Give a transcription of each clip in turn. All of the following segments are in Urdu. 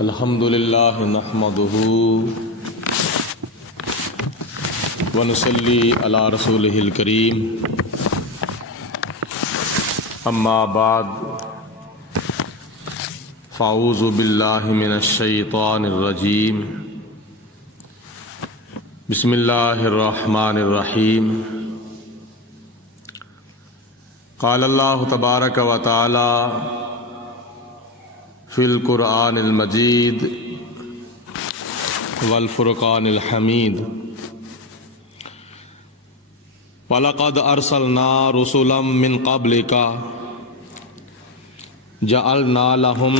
الحمدللہ نحمدہ ونصلی علی رسولہ الکریم اما بعد فاعوذ باللہ من الشیطان الرجیم بسم اللہ الرحمن الرحیم قال اللہ تبارک و تعالی فی القرآن المجید والفرقان الحمید وَلَقَدْ أَرْسَلْنَا رُسُلًا مِّن قَبْلِكَ جَعَلْنَا لَهُمْ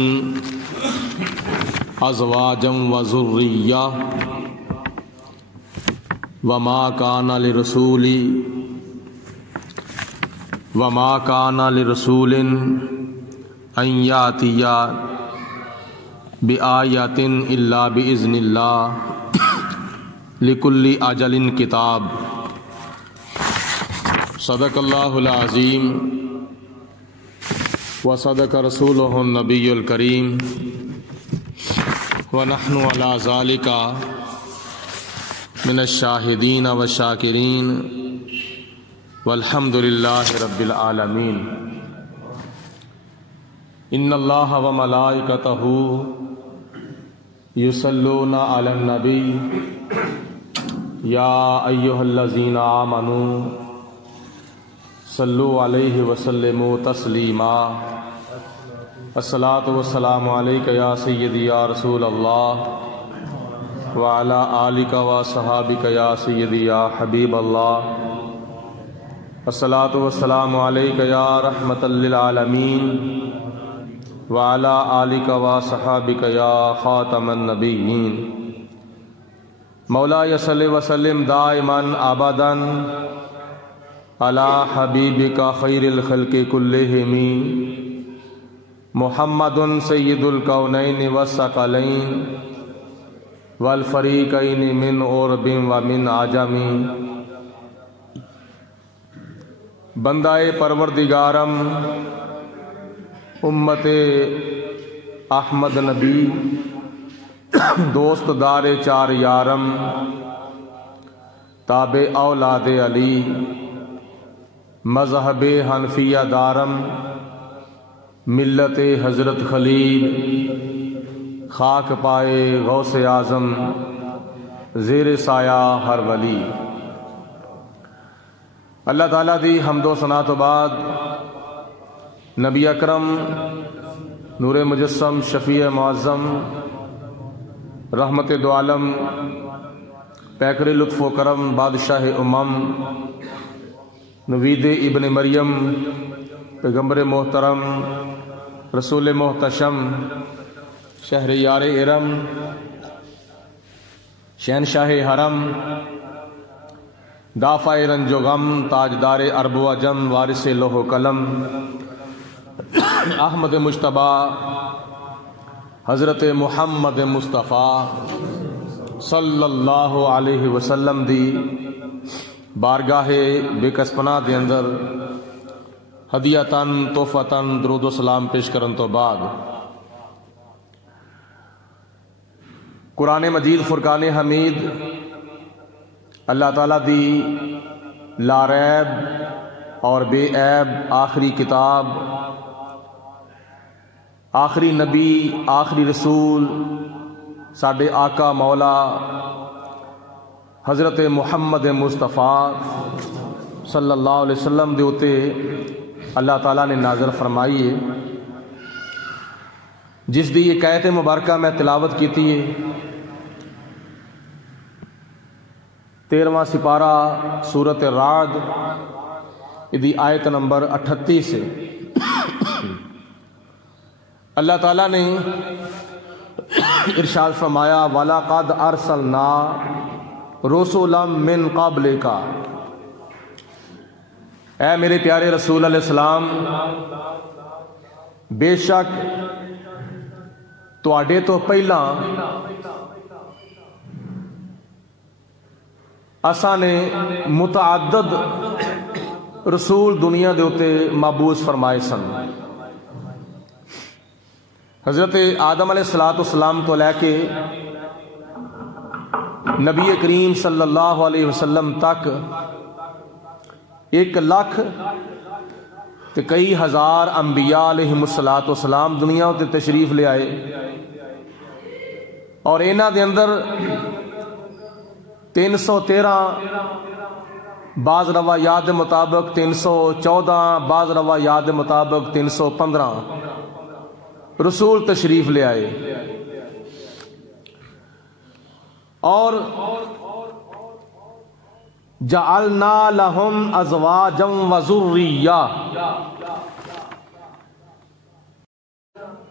أَزْوَاجًا وَذُرِّيَّةً وَمَا كَانَ لِرَسُولٍ أَن يَأْتِيَ بِآيَةٍ إِلَّا بِإِذْنِ اللَّهِ لِكُلِّ أَجَلٍ كِتَابٌ صدق اللہ العظیم وصدق رسولہ النبی الکریم ونحن علی ذالک من الشاہدین والشاکرین والحمد للہ رب العالمین ان اللہ وملائکتہ یصلون علی النبی یا ایہا الذین آمنوا صلو علیہ وسلموا تسلیما الصلاۃ والسلام علیک یا سیدی یا رسول اللہ وعلی آلک وصحابک یا سیدی یا حبیب اللہ الصلاۃ والسلام علیک یا رحمۃ للعالمین وعلی آلک وصحابک یا خاتم النبیین مولا صلی وسلم دائما ابدا علی حبیبک خیر الخلق کلہم محمد سید الکونین والثقلین والفریقین من عرب ومن عجم بندہ پروردگارم امت احمد نبی دوست دار چار یارم تابع اولاد علی مذہب حنفیہ دارم ملت حضرت خلیل خاک پائے غوث اعظم زیر سایہ ہر ولی اللہ تعالیٰ دی حمد و ثنا تو بعد نبی اکرم نور مجسم شفیع معظم رحمت دو عالم پیکر لطف و کرم بادشاہ امم نوید ابن مریم پیغمبر محترم رسول محتشم شہر یار ارم شہنشاہ حرم دافع رنج و غم تاجدار عرب و عجم وارث لوح و قلم احمد مجتبی حضرت محمد مصطفیٰ صلی اللہ علیہ وسلم دی بارگاہ بے کسپنا دے اندر ہدیتاً تحفتاً درود و سلام پیش کرن تو بعد قرآن مجید فرقان حمید اللہ تعالیٰ دی لا ریب اور بے عیب آخری کتاب آخری نبی آخری رسول ساڈے آقا مولا حضرت محمد مصطفیٰ صلی اللہ علیہ وسلم دے اتے اللہ تعالیٰ نے نازل فرمائی ہے جس دی ایک آیت مبارکہ میں تلاوت کی تھی 13واں سپارہ سورۃ الرعد دی آیت نمبر 38 سے اللہ تعالیٰ نے ارشاد فرمایا وَلَقَدْ أَرْسَلْنَا رُسُلًا مِّن قَبْلِكَ اے میرے پیارے رسول علیہ السلام بے شک تواڈے تو پہلا اساں نے متعدد رسول دنیا دے اتے مابوس فرمائے سن حضرت آدم علیہ السلام تو لے کے نبی کریم صلی اللہ علیہ وسلم تک 1 لاکھ تے کئی ہزار انبیاء علیہم السلام دنیا تے تشریف لے آئے، اور انہاں دے اندر 313 بعض روایات دے مطابق 314 بعض روایات دے مطابق 315 رسول تشریف لے آئے، اور جعلنا لہم ازواجا وذریہ،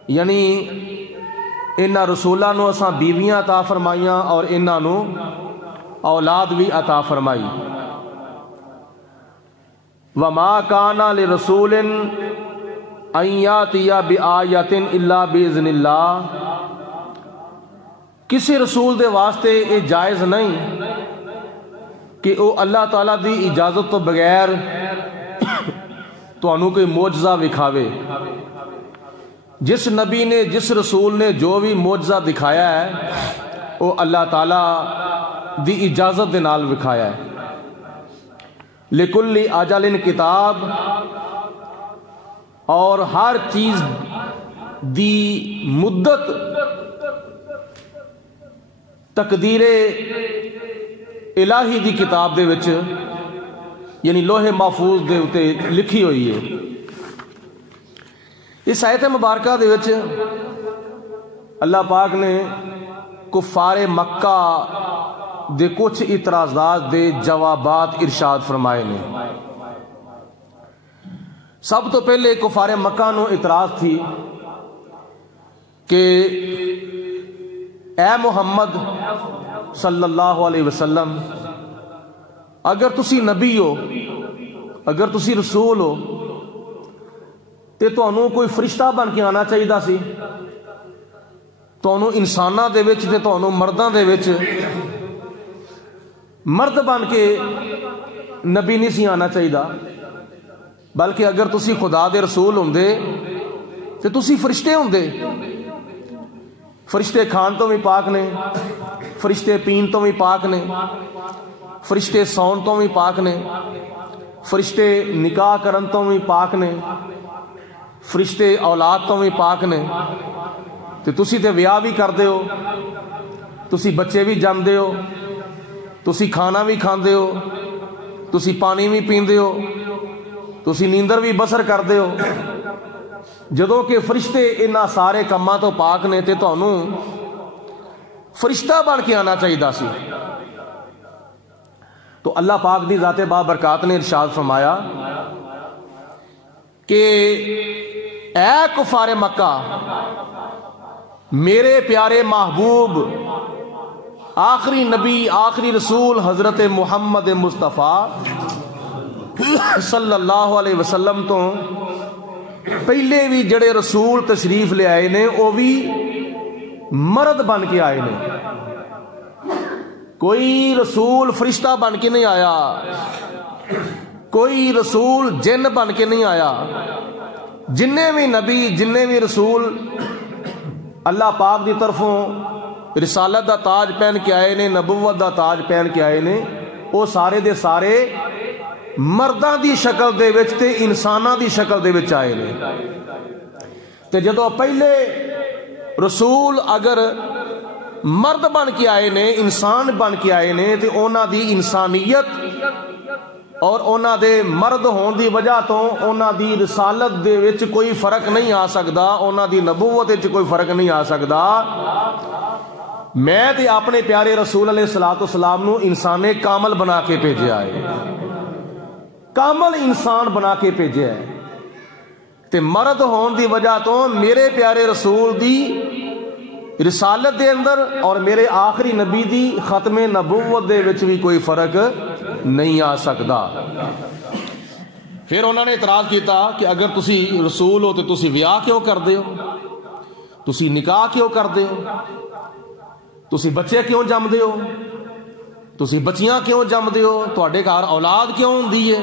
یعنی انہاں رسولاں نو اساں بیویاں عطا فرمائیاں اور انہاں نو اولاد بھی عطا فرمائی۔ وما کان لرسول ان یاتی بآیۃ الا باذن اللہ، کسی رسول دے واسطے یہ جائز نہیں کہ وہ اللہ تعالیٰ دی اجازت تو بغیر تانوں کوئی معجزہ دکھاوے۔ جس نبی نے، جس رسول نے جو بھی معجزہ دکھایا ہے وہ اللہ تعالیٰ دی اجازت دے نال دکھایا ہے۔ لکل اجل کتاب، اور ہر چیز دی مدت تقدیر الہی دی کتاب دے وچ، یعنی لوح محفوظ دے اتے لکھی ہوئی ہے۔ اس آیت مبارکہ دے وچ اللہ پاک نے کفار مکہ دے کچھ اعتراضات دے جوابات ارشاد فرمائے نے۔ سب تو پہلے کفار مکہ نو اعتراض تھی کہ اے محمد صلی اللہ علیہ وسلم، اگر تسی نبی ہو، اگر تسی رسول ہو تے تانوں کوئی فرشتہ بن کے آنا چاہیے سی، تانوں انساناں دے وچ تے تانوں مرداں دے وچ مرد بن کے نبی نہیں سی آنا چاہیے، بلکہ اگر تسی خدا دے رسول ہوندے تے تسی فرشتے ہوندے۔ فرشتے کھان تو بھی پاک نے، فرشتے پین تو بھی پاک نے، فرشتے سون تو بھی پاک نے، فرشتے نکاح کرن تو بھی پاک نے، فرشتے اولاد تو بھی پاک نے، تے تسی تے ویاہ بھی کردے ہو، تسی بچے بھی جمدے ہو، تسی کھانا بھی کھاندے ہو، تسی پانی بھی پیندے ہو، تسی نیندر بھی بسر کردے ہو۔ جدوں کہ فرشتے انہاں سارے کماں تو پاک نے تے تانوں فرشتہ بن کے آنا چاہیے سی۔ تو اللہ پاک دی ذات بابرکات نے ارشاد فرمایا کہ اے کفار مکہ، میرے پیارے محبوب آخری نبی، آخری رسول حضرت محمد مصطفیٰ صلی اللہ علیہ وسلم تو پہلے بھی جڑے رسول تشریف لے آئے نے وہ بھی مرد بن کے آئے نے۔ کوئی رسول فرشتہ بن کے نہیں آیا، کوئی رسول جن بن کے نہیں آیا۔ جننے بھی نبی، جننے بھی رسول اللہ پاک دی طرفوں رسالت دا تاج پہن کے آئے نے، نبوت دا تاج پہن کے آئے نے، وہ سارے دے سارے مرداں دی شکل دے وچ تے انساناں دی شکل دے وچ آئے نے۔ تے جدوں پہلے رسول اگر مرد بن کے آئے نے، انسان بن کے آئے نے، تے انہاں دی انسانیت اور انہاں دے مرد ہون دی وجہ تو انہاں دی رسالت دے وچ کوئی فرق نہیں آ سکدا، انہاں دی نبوت وچ کوئی فرق نہیں آ سکدا۔ میں تے اپنے پیارے رسول علیہ الصلوۃ والسلام نو انسان کامل بنا کے بھیجیا ہے، کامل انسان بنا کے بھیجیا ہے، تے مرد ہون دی وجہ تو میرے پیارے رسول دی رسالت دے اندر اور میرے آخری نبی دی ختم نبوت دے وچ بھی کوئی فرق نہیں آ سکدا۔ پھر انہوں نے اعتراض کیتا کہ اگر تسی رسول ہو تو تسی ویاہ کیوں کردے ہو، تسی نکاح کیوں کردے ہو، تسی بچے کیوں جمدے ہو، تسی بچیاں کیوں جمدے ہو، تواڈے گھر اولاد کیوں ہوندی ہے؟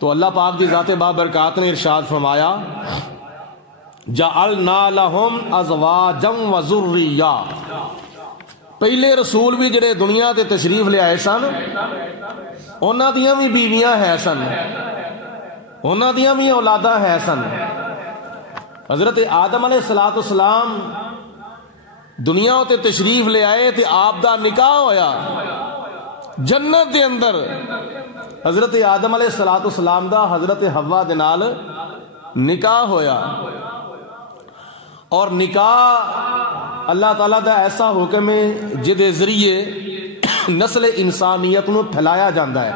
تو اللہ پاک دی ذات بابرکات نے ارشاد فرمایا جعلنا لهم ازواجا وذریا، پہلے رسول بھی جڑے دنیا تے تشریف لے آئے سن انہاں دیاں بھی بیویاں ہے سن، انہاں دیاں بھی اولاداں ہے سن۔ حضرت آدم علیہ السلام دنیا تے تشریف لے آئے تے آپ دا نکاح ہویا جنت دے اندر، حضرت آدم علیہ السلام دا حضرت حوا دے نال نکاح ہویا، اور نکاح اللہ تعالیٰ دا ایسا حکم ہے جدے ذریعے نسل انسانیت نو پھیلایا جاندہ ہے۔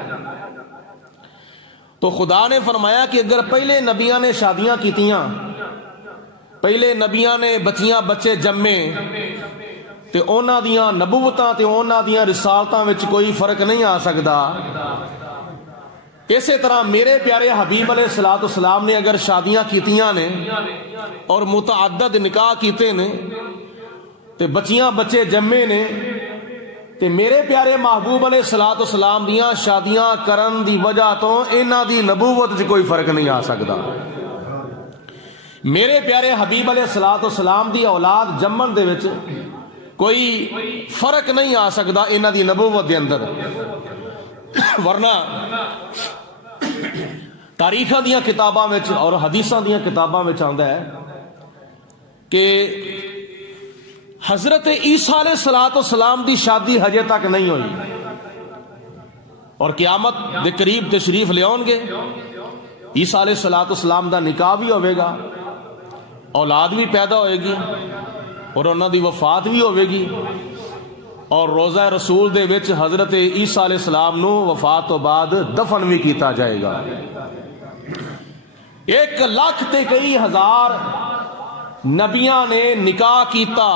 تو خدا نے فرمایا کہ اگر پہلے نبیاں نے شادیاں کیتیاں، پہلے نبیاں نے بچیاں بچے جمے تے اونا دیاں نبوتاں تے اونا دیاں رسالتاں وچ کوئی فرق نہیں آ سکدا، اسی طرح میرے پیارے حبیب علیہ السلام نے اگر شادیاں کیتیاں نے اور متعدد نکاح کیتے نے تے بچیاں بچے جمے نے تے میرے پیارے محبوب علیہ السلام دیاں شادیاں کرن دی وجہ تو انہاں دی نبوت وچ کوئی فرق نہیں آ سکدا۔ میرے پیارے حبیب علیہ السلام دی اولاد جمن دے وچ کوئی فرق نہیں آ سکدا انہاں دی نبوت دے اندر، ورنہ تاریخاں دیاں کتاباں وچ اور حدیثاں دیاں کتاباں وچ آندا ہے کہ حضرت عیسیٰ علیہ السلام دی شادی ہجے تک نہیں ہوئی، اور قیامت دے قریب تشریف لے آؤں گے، عیسیٰ علیہ السلام دا نکاح بھی ہوئے گا، اولاد بھی پیدا ہوئے گی، اور انہاں دی وفات بھی ہوئے گی، اور روزہ رسول دے وچ حضرت عیسیٰ علیہ السلام نو وفات تو بعد دفن بھی کیتا جائے گا۔ 1 لاکھ تے کئی ہزار نبیاں نے نکاح کیتا،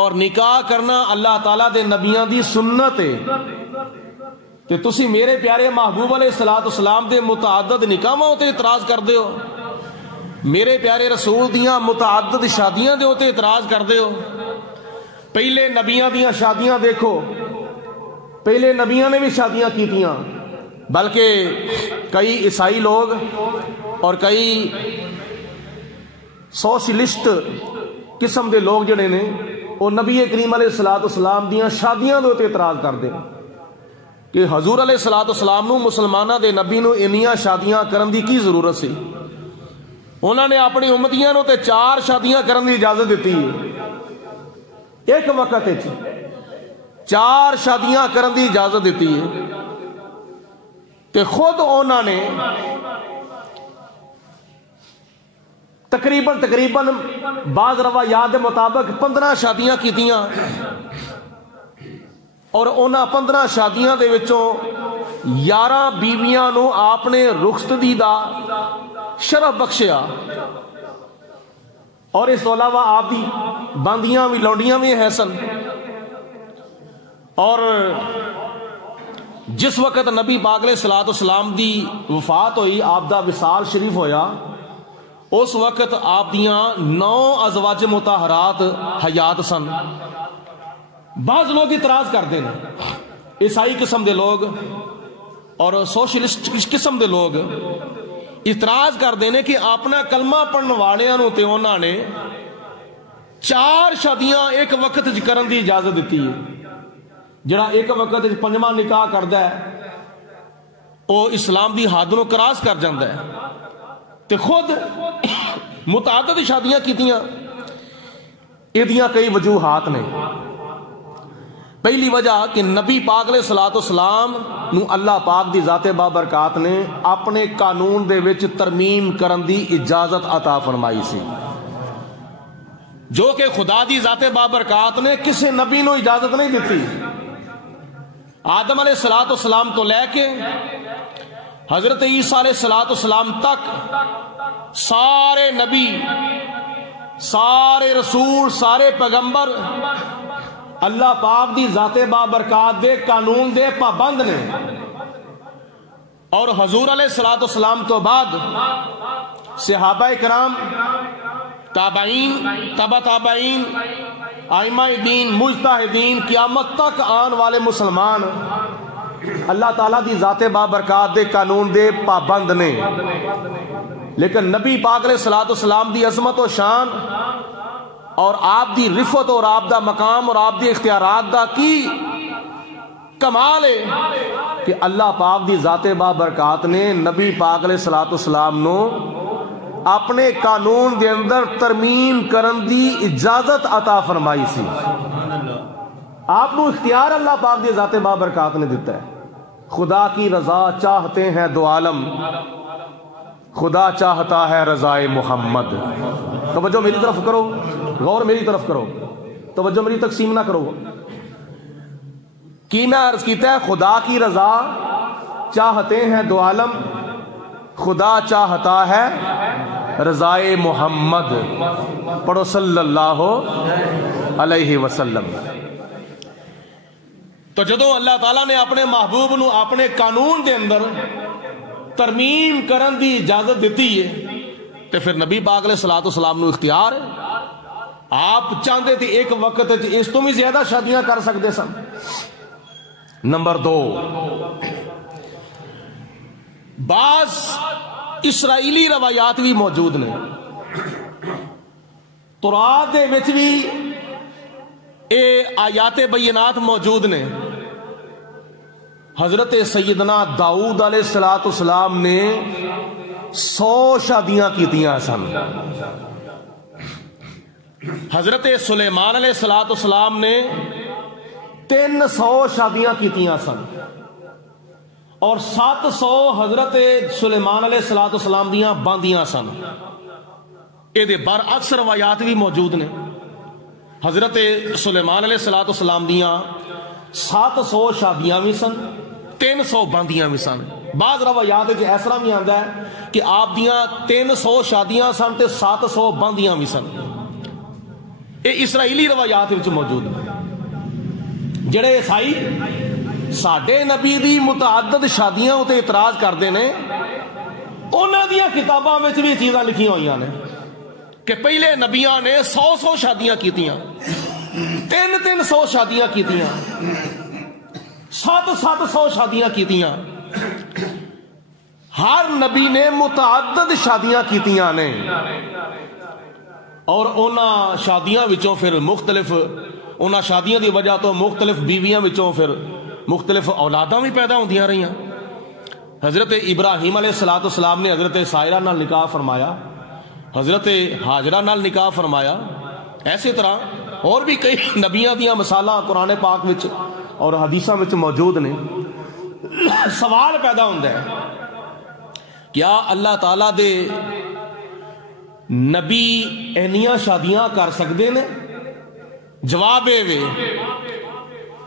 اور نکاح کرنا اللہ تعالیٰ دے نبیاں دی سنت ہے، تے تسی میرے پیارے محبوب علیہ السلام دے متعدد نکاحاں تے اعتراض کر دے ہو، میرے پیارے رسول دیاں متعدد شادیاں دے ہوتے اعتراض کر دے ہو۔ پہلے نبیاں دیاں شادیاں دیکھو، پہلے نبیاں نے بھی شادیاں کیتیاں، بلکہ کئی عیسائی لوگ اور کئی سوشلسٹ قسم دے لوگ جڑے نے وہ نبی کریم علیہ السلام دیاں شادیاں دے ہوتے اعتراض کر دے کہ حضور علیہ السلام نو مسلمانہ دے نبی نو انیاں شادیاں کرن دی کی ضرورت سی، انہوں نے اپنی امتیاں نو تے 4 شادیاں کرن دی اجازت دیتی ہے، ایک وقت 4 شادیاں کرن دی اجازت دیتی ہے، تے خود انہوں نے تقریباً بعض روایات مطابق 15 شادیاں کیتیاں، اور انہاں 15 شادیاں دے وچوں 11 بیویاں نو آپ نے رخصتی دا شرف بخشیا، اور اس تو علاوہ آپ دی باندیاں بھی لونڈیاں بھی ہیں سن۔ اور جس وقت نبی پاک علیہ السلام دی وفات ہوئی، آپ دا وصال شریف ہویا، اس وقت آپ دیاں 9 ازواج مطہرات حیات سن۔ بعض لوگ اعتراض کرتے ہیں، عیسائی قسم دے لوگ اور سوشلسٹ قسم دے لوگ اعتراض کرتے ہیں کہ اپنا کلمہ پڑھن والےاں نوں تے انہاں نے 4 شادیاں ایک وقت کرن دی اجازت دیتی ہے، جڑا ایک وقت 5واں نکاح کردا ہے وہ اسلام دی حد نوں کراس کر جاندا ہے، تے خود متعدد شادیاں کیتیاں۔ ایدیاں کئی وجوہات نے۔ پہلی وجہ کہ نبی پاک علیہ السلام نو اللہ پاک دی ذات بابرکات نے اپنے قانون دے وچ ترمیم کرن دی اجازت عطا فرمائی سی، جو کہ خدا دی ذات بابرکات نے کسی نبی نو اجازت نہیں دیتی۔ آدم علیہ السلام تو لے کے حضرت عیسیٰ علیہ السلام تک سارے نبی، سارے رسول، سارے پیغمبر اللہ پاک دی ذات بابرکات دے قانون دے پابند نے، اور حضور علیہ السلام تو بعد صحابہ کرام، تابعین، تبع تابعین، ائمہ دین، مجتہدین، قیامت تک آن والے مسلمان اللہ تعالیٰ دی ذات بابرکات دے قانون دے پابند نے، لیکن نبی پاک علیہ الصلوۃ والسلام دی عظمت و شان اور آپ دی رفت اور آپ دا مقام اور آپ دی اختیارات دا کی کمال ہے کہ اللہ پاک دی ذات بابرکات نے نبی پاک علیہ الصلوۃ والسلام نو اپنے قانون دے اندر ترمیم کرن دی اجازت عطا فرمائی سی. آپ نو اختیار اللہ پاک دی ذات بابرکات نے دیتا ہے. خدا کی رضا چاہتے ہیں دو عالم، خدا چاہتا ہے رضائے محمد. توجہ میری طرف کرو، غور میری طرف کرو، توجہ میری تقسیم نہ کرو. کی میں عرض کیتا ہے خدا کی رضا چاہتے ہیں دو عالم، خدا چاہتا ہے رضائے محمد. پڑھو صلی اللہ علیہ وسلم. تو جدو اللہ تعالیٰ نے اپنے محبوب نو اپنے قانون دے اندر ترمیم کرن دی اجازت دیتی ہے تو پھر نبی پاک علیہ الصلوۃ والسلام نو اختیار ہے. آپ چاہتے تھے ایک وقت اس تو بھی زیادہ شادیاں کر سکتے سن. نمبر 2، بعض اسرائیلی روایات بھی موجود نے، تورات دے وچ بھی اے آیات بینات موجود نے. حضرت سیدنا داؤد علیہ الصلوۃ والسلام نے 100 شادیاں کیتیاں سن. حضرت سلیمان علیہ الصلوۃ والسلام نے 300 شادیاں کیتیاں سن اور 700 حضرت سلیمان علیہ الصلوۃ والسلام دیاں باندیاں سن. اے دے برعکس روایات بھی موجود نے. حضرت سلیمان علیہ الصلوۃ والسلام دیاں 700 شادیاں بھی سن، 300 باندیاں بھی سن. بعض روایات اس طرح بھی آندا ہے کہ آپ دیاں 300 شادیاں سن تے 700 باندیاں بھی سن. اے اسرائیلی روایات وچ موجود ہیں. جڑے عیسائی ساڈے نبی دی متعدد شادیاں تے اعتراض کردے نے، انہاں دیاں کتاباں وچ بھی چیزاں لکھیاں ہوئیاں نے کہ پہلے نبیاں نے 100 شادیاں کیتیاں، 300 شادیاں کیتیاں، 700 شادیاں کیتیاں. ہر نبی نے متعدد شادیاں کیتیاں نے اور انہاں شادیاں وچوں پھر مختلف انہاں شادیاں دی وجہ تو مختلف بیویاں وچوں پھر مختلف اولاداں بھی پیدا ہوندیاں رہیاں. حضرت ابراہیم علیہ الصلوۃ والسلام نے حضرت سائرہ نال نکاح فرمایا، حضرت ہاجرہ نال نکاح فرمایا. ایسے طرح اور بھی کئی نبیاں دیاں مثالاں قرآن پاک وچ اور حدیثاں وچ موجود نے. سوال پیدا ہوندا ہے کیا اللہ تعالیٰ دے نبی اینیاں شادیاں کر سکدے نے؟ جواب اے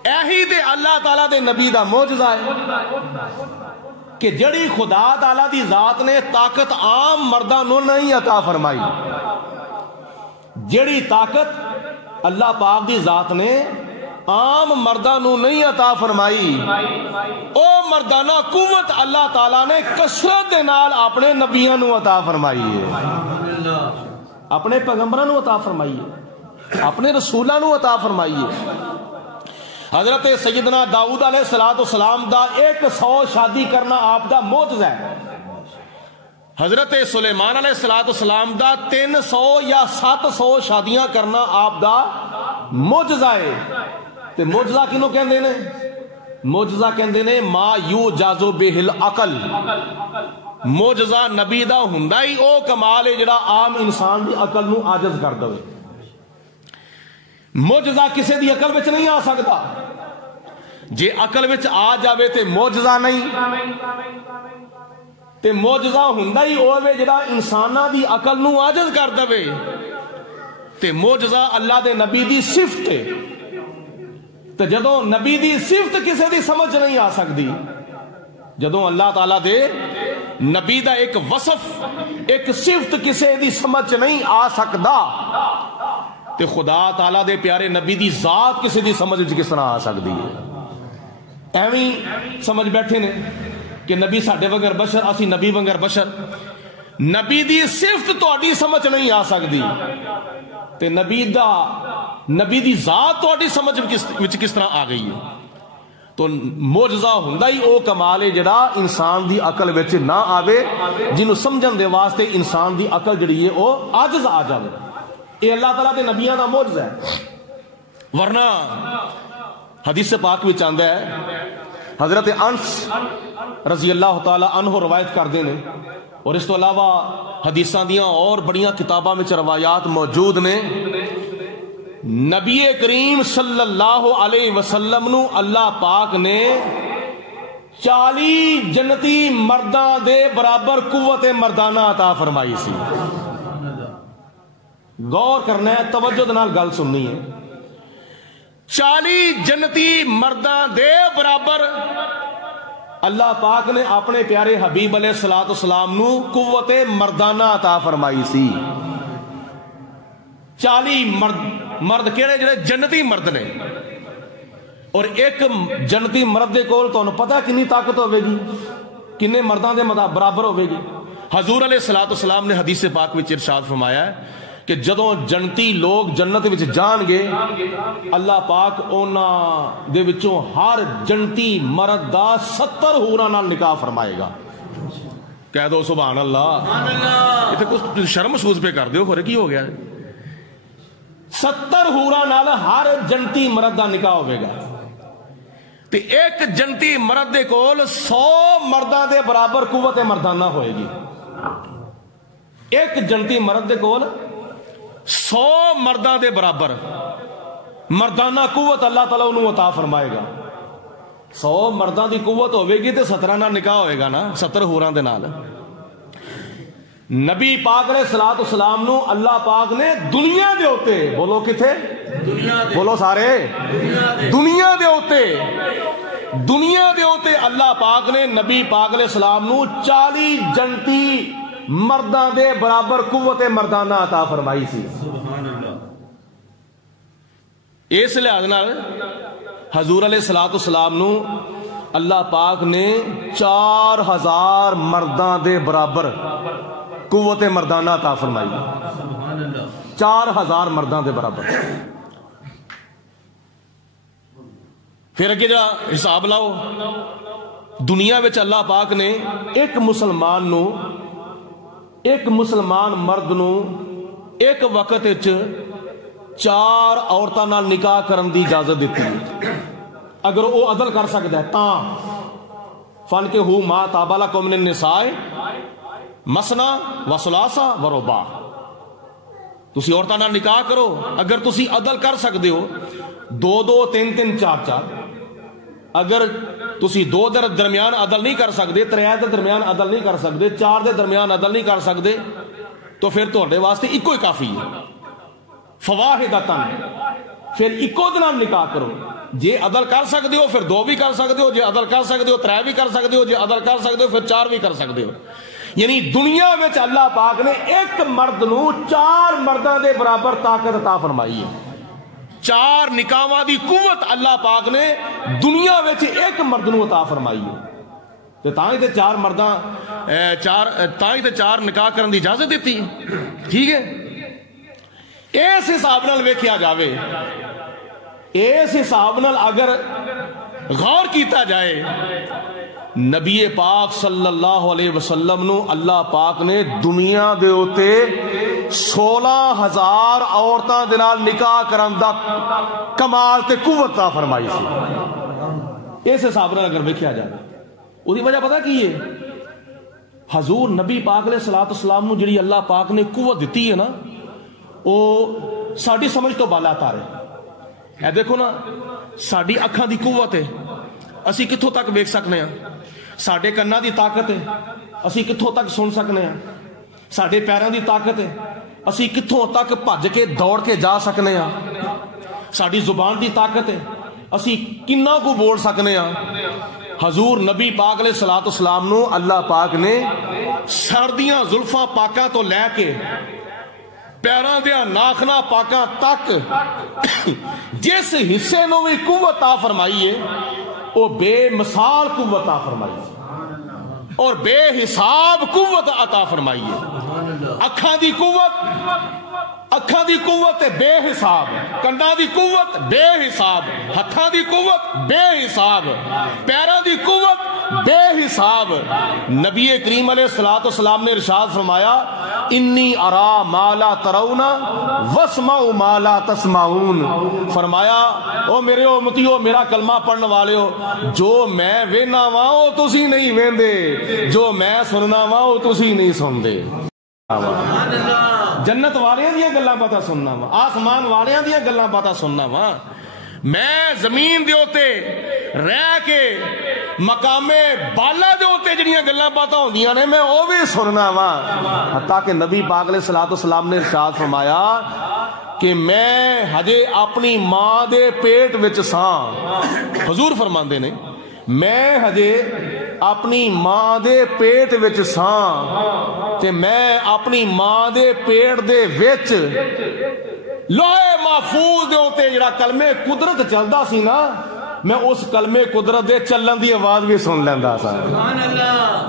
ایہی تے اللہ تعالیٰ دے نبی دا معجزہ ہے کہ جڑی خدا تعالیٰ دی ذات نے طاقت عام مرداں نو نہیں عطا فرمائی، جڑی طاقت اللہ پاک دی ذات نے عام مرداں نو نہیں عطا فرمائی، او مردانہ قوت اللہ تعالیٰ نے کثرت دے نال اپنے نبیاں نو عطا فرمائی ہے، اپنے پیغمبراں نو عطا فرمائی ہے، اپنے رسولاں نو عطا فرمائی ہے. حضرت سیدنا داؤد علیہ الصلوۃ والسلام دا 100 شادی کرنا آپ دا معجزہ ہے. حضرت سلیمان علیہ الصلوۃ والسلام دا 300 یا 700 شادیاں کرنا آپ دا معجزہ ہے. تے معجزہ کینوں کہندے نے؟ معجزہ کہندے نے ما یوجازو بہل عقل. معجزہ نبی دا ہوندا ہی او کمال ہے جڑا عام انسان دی عقل نو عاجز کر دے. معجزہ کسے دی عقل وچ نہیں آ سکتا. جے عقل وچ آ جاوے تے معجزہ نہیں، تے معجزہ ہوندا ہی اوے جڑا انساناں دی عقل نو عاجز کر دے. تے معجزہ اللہ دے نبی دی صفت ہے. تے جدوں نبی دی صفت کسے دی سمجھ نہیں آ سکتی، جدوں اللہ تعالیٰ دے نبی دا ایک وصف ایک صفت کسے دی سمجھ نہیں آ سکتا، تے خدا تعالیٰ دے پیارے نبی دی ذات کسے دی سمجھ کس طرح آ سکتی ہے؟ ایویں سمجھ بیٹھے نے کہ نبی ساڈے وگر بشر، اسی نبی وگر بشر. نبی دی صفت تہاڈی سمجھ نہیں آ سکتی تے نبی دی ذات تہاڈی سمجھ وچ کس طرح آ گئی ہے؟ تو معجزہ ہوندا ہی او کمال ہے جڑا انسان دی عقل وچ نہ آوے، جنوں سمجھن دے واسطے انسان دی عقل جڑی ہے او عاجز آ جاوے. اے اللہ تعالیٰ دے نبیاں دا معجزہ ہے. ورنہ حدیث پاک وچ آندا ہے، حضرت انس رضی اللہ تعالی عنہ روایت کردے نے، اور اس تو علاوہ حدیثاں دیاں اور بڑیاں کتاباں وچ روایات موجود نے. نبی کریم صلی اللہ علیہ وسلم نو اللہ پاک نے 40 جنتی مرداں دے برابر قوت مردانہ عطا فرمائی سی. غور کرنا ہے، توجہ دے نال گل سننی ہے. 40 جنتی مرداں دے برابر اللہ پاک نے اپنے پیارے حبیب علیہ الصلوۃ والسلام نو قوت مردانہ عطا فرمائی سی. 40 مرد کیڑے جڑے جنتی مرد نے، اور ایک جنتی مرد دے کول تانوں پتہ کنی طاقت ہوے گی، کنے مرداں دے برابر ہوے گی. حضور علیہ الصلوۃ والسلام نے حدیث پاک وچ ارشاد فرمایا ہے کہ جدوں جنتی لوگ جنت وچ جان گے، اللہ پاک انہاں دے وچوں ہر جنتی مرد دا 70 حوراں نال نکاح فرمائے گا. کہہ دو سبحان اللہ. یہ کچھ شرم محسوس پہ کر دیو، کی ہو گیا؟ 70 حوراں نال ہر جنتی مرد دا نکاح ہوے گا. تے ایک جنتی مرد دے کول 100 مرداں دے برابر قوت مردانہ ہوئے گی. ایک جنتی مرد دے کول 100 مرداں دے برابر مردانہ قوت اللہ تعالیٰ انہوں عطا فرمائے گا. 100 مرداں دی قوت ہوئے گی تے 17 نال نکاح ہوئے گا نا، 70 حوراں دے نال. نبی پاک علیہ الصلوۃ والسلام نو اللہ پاک نے دنیا دے اوتے، بولو کتھے؟ بولو سارے، دنیا دے اوتے، دنیا دے اوتے اللہ پاک نے نبی پاک علیہ السلام نو 40 جنتی مرداں دے برابر قوت مردانہ عطا فرمائی سی. اس لحاظ نال حضور علیہ الصلوۃ والسلام نو اللہ پاک نے 4000 مرداں دے برابر قوت مردانہ عطا فرمائی. 4000 مرداں دے برابر. پھر اگے جا حساب لاؤ، دنیا وچ اللہ پاک نے ایک مسلمان نو، ایک مسلمان مرد نو ایک وقت وچ 4 عورتاں نال نکاح کرن دی اجازت دیتی ہے، اگر وہ عدل کر سکتا ہے تاں. فن کے ہو ما طاب لکم من النساء مثنی و ثلاث و رباع. تسی عورتاں نال نکاح کرو اگر تسی عدل کر سکتے ہو، 2 2 3 3 4 4. اگر تسی 2 دے درمیان عدل نہیں کر سکتے، 3 دے درمیان عدل نہیں کر سکتے، 4 دے درمیان عدل نہیں کر سکتے، تو پھر تہاڈے واسطے ایکو ہی کافی ہے. فواحدتن، پھر ایکو دے نال نکاح کرو. جے عدل کر سکتے ہو پھر 2 بھی کر سکتے ہو، جے عدل کر سکتے ہو 3 بھی کر سکتے ہو، جے عدل کر سکتے ہو پھر 4 بھی کر سکتے ہو. یعنی دنیا میں اللہ پاک نے ایک مرد نو 4 مرداں دے برابر طاقت عطا فرمائی ہے. 4 نکاحاں دی قوت اللہ پاک نے دنیا میں ایک مرد نو عطا فرمائی ہے. تے تاں ہی تے 4 مرداں تاں ہی تے 4 نکاح کرن دی اجازت دیتی ہے. ٹھیک ہے، اس حساب نال ویکھیا جاوے، اس حساب نال اگر غور کیتا جائے، نبی پاک صلی اللہ علیہ وسلم نو اللہ پاک نے دنیا دے اوتے 16,000 عورتاں دے نال نکاح کرن دا کمال تے قوت عطا فرمائی سی. اس حساب نال اگر ویکھیا جائے، اودی وجہ پتہ کی ہے؟ حضور نبی پاک علیہ الصلوۃ والسلام نو جڑی اللہ پاک نے قوت دیتی ہے نا، او ساڈی سمجھ تو بالا تار ہے. اے دیکھو نا، ساڈی اکھاں دی قوت ہے، اسی کتھوں تک ویکھ سکنے ہاں. ساڈے کناں دی طاقت ہے، اسی کتھوں تک سن سکنے ہاں. ساڈے پیراں دی طاقت ہے، اسی کتھوں تک بھج کے دوڑ کے جا سکنے ہاں. ساڈی زبان دی طاقت ہے، اسی کنا کو بول سکنے ہاں. حضور نبی پاک علیہ الصلوۃ والسلام نو اللہ پاک نے سردیاں زلفاں پاکاں تو لے کے پیراں دیاں ناخنا پاکاں تک جس حصے نو بھی قوت عطا فرمائی ہے، وہ بے مثال قوت عطا فرمائی ہے اور بے حساب قوت عطا فرمائی ہے. اکھاں دی قوت بے حساب، کنڈاں دی قوت بے حساب، ہتھاں دی قوت بے حساب، پیراں دی قوت بے حساب۔ نبی کریم علیہ الصلوۃ والسلام نے ارشاد فرمایا انی ارا ما لا ترون واسمع ما لا تسمعون، فرمایا او میرے امتیو، میرا کلمہ پڑھنے والےو، جو میں وینا وا او تسی نہیں ویندے، جو میں سننا وا او تسی نہیں سندے۔ جنت والیاں دیاں گلاں باتاں سننا وا، آسمان والیاں دیاں گلاں باتاں سننا وا، میں زمین دے اوتے رہ کے مقام بالا دے اوتے جڑیاں گلاں باتاں ہوندیاں نے میں او بھی سننا وا۔ حتیٰ کہ نبی پاک علیہ الصلوۃ والسلام نے ارشاد فرمایا کہ میں ہجے اپنی ماں دے پیٹ وچ ساں، حضور فرماندے نے میں ہجے اپنی ماں دے پیٹ وچ ساں تے میں اپنی ماں دے پیٹ دے وچ لوہے محفوظ دے اوتے جڑا کلمے قدرت چلدا سی نا، میں اس کلمے قدرت دے چلن دی آواز بھی سن لیندا سا۔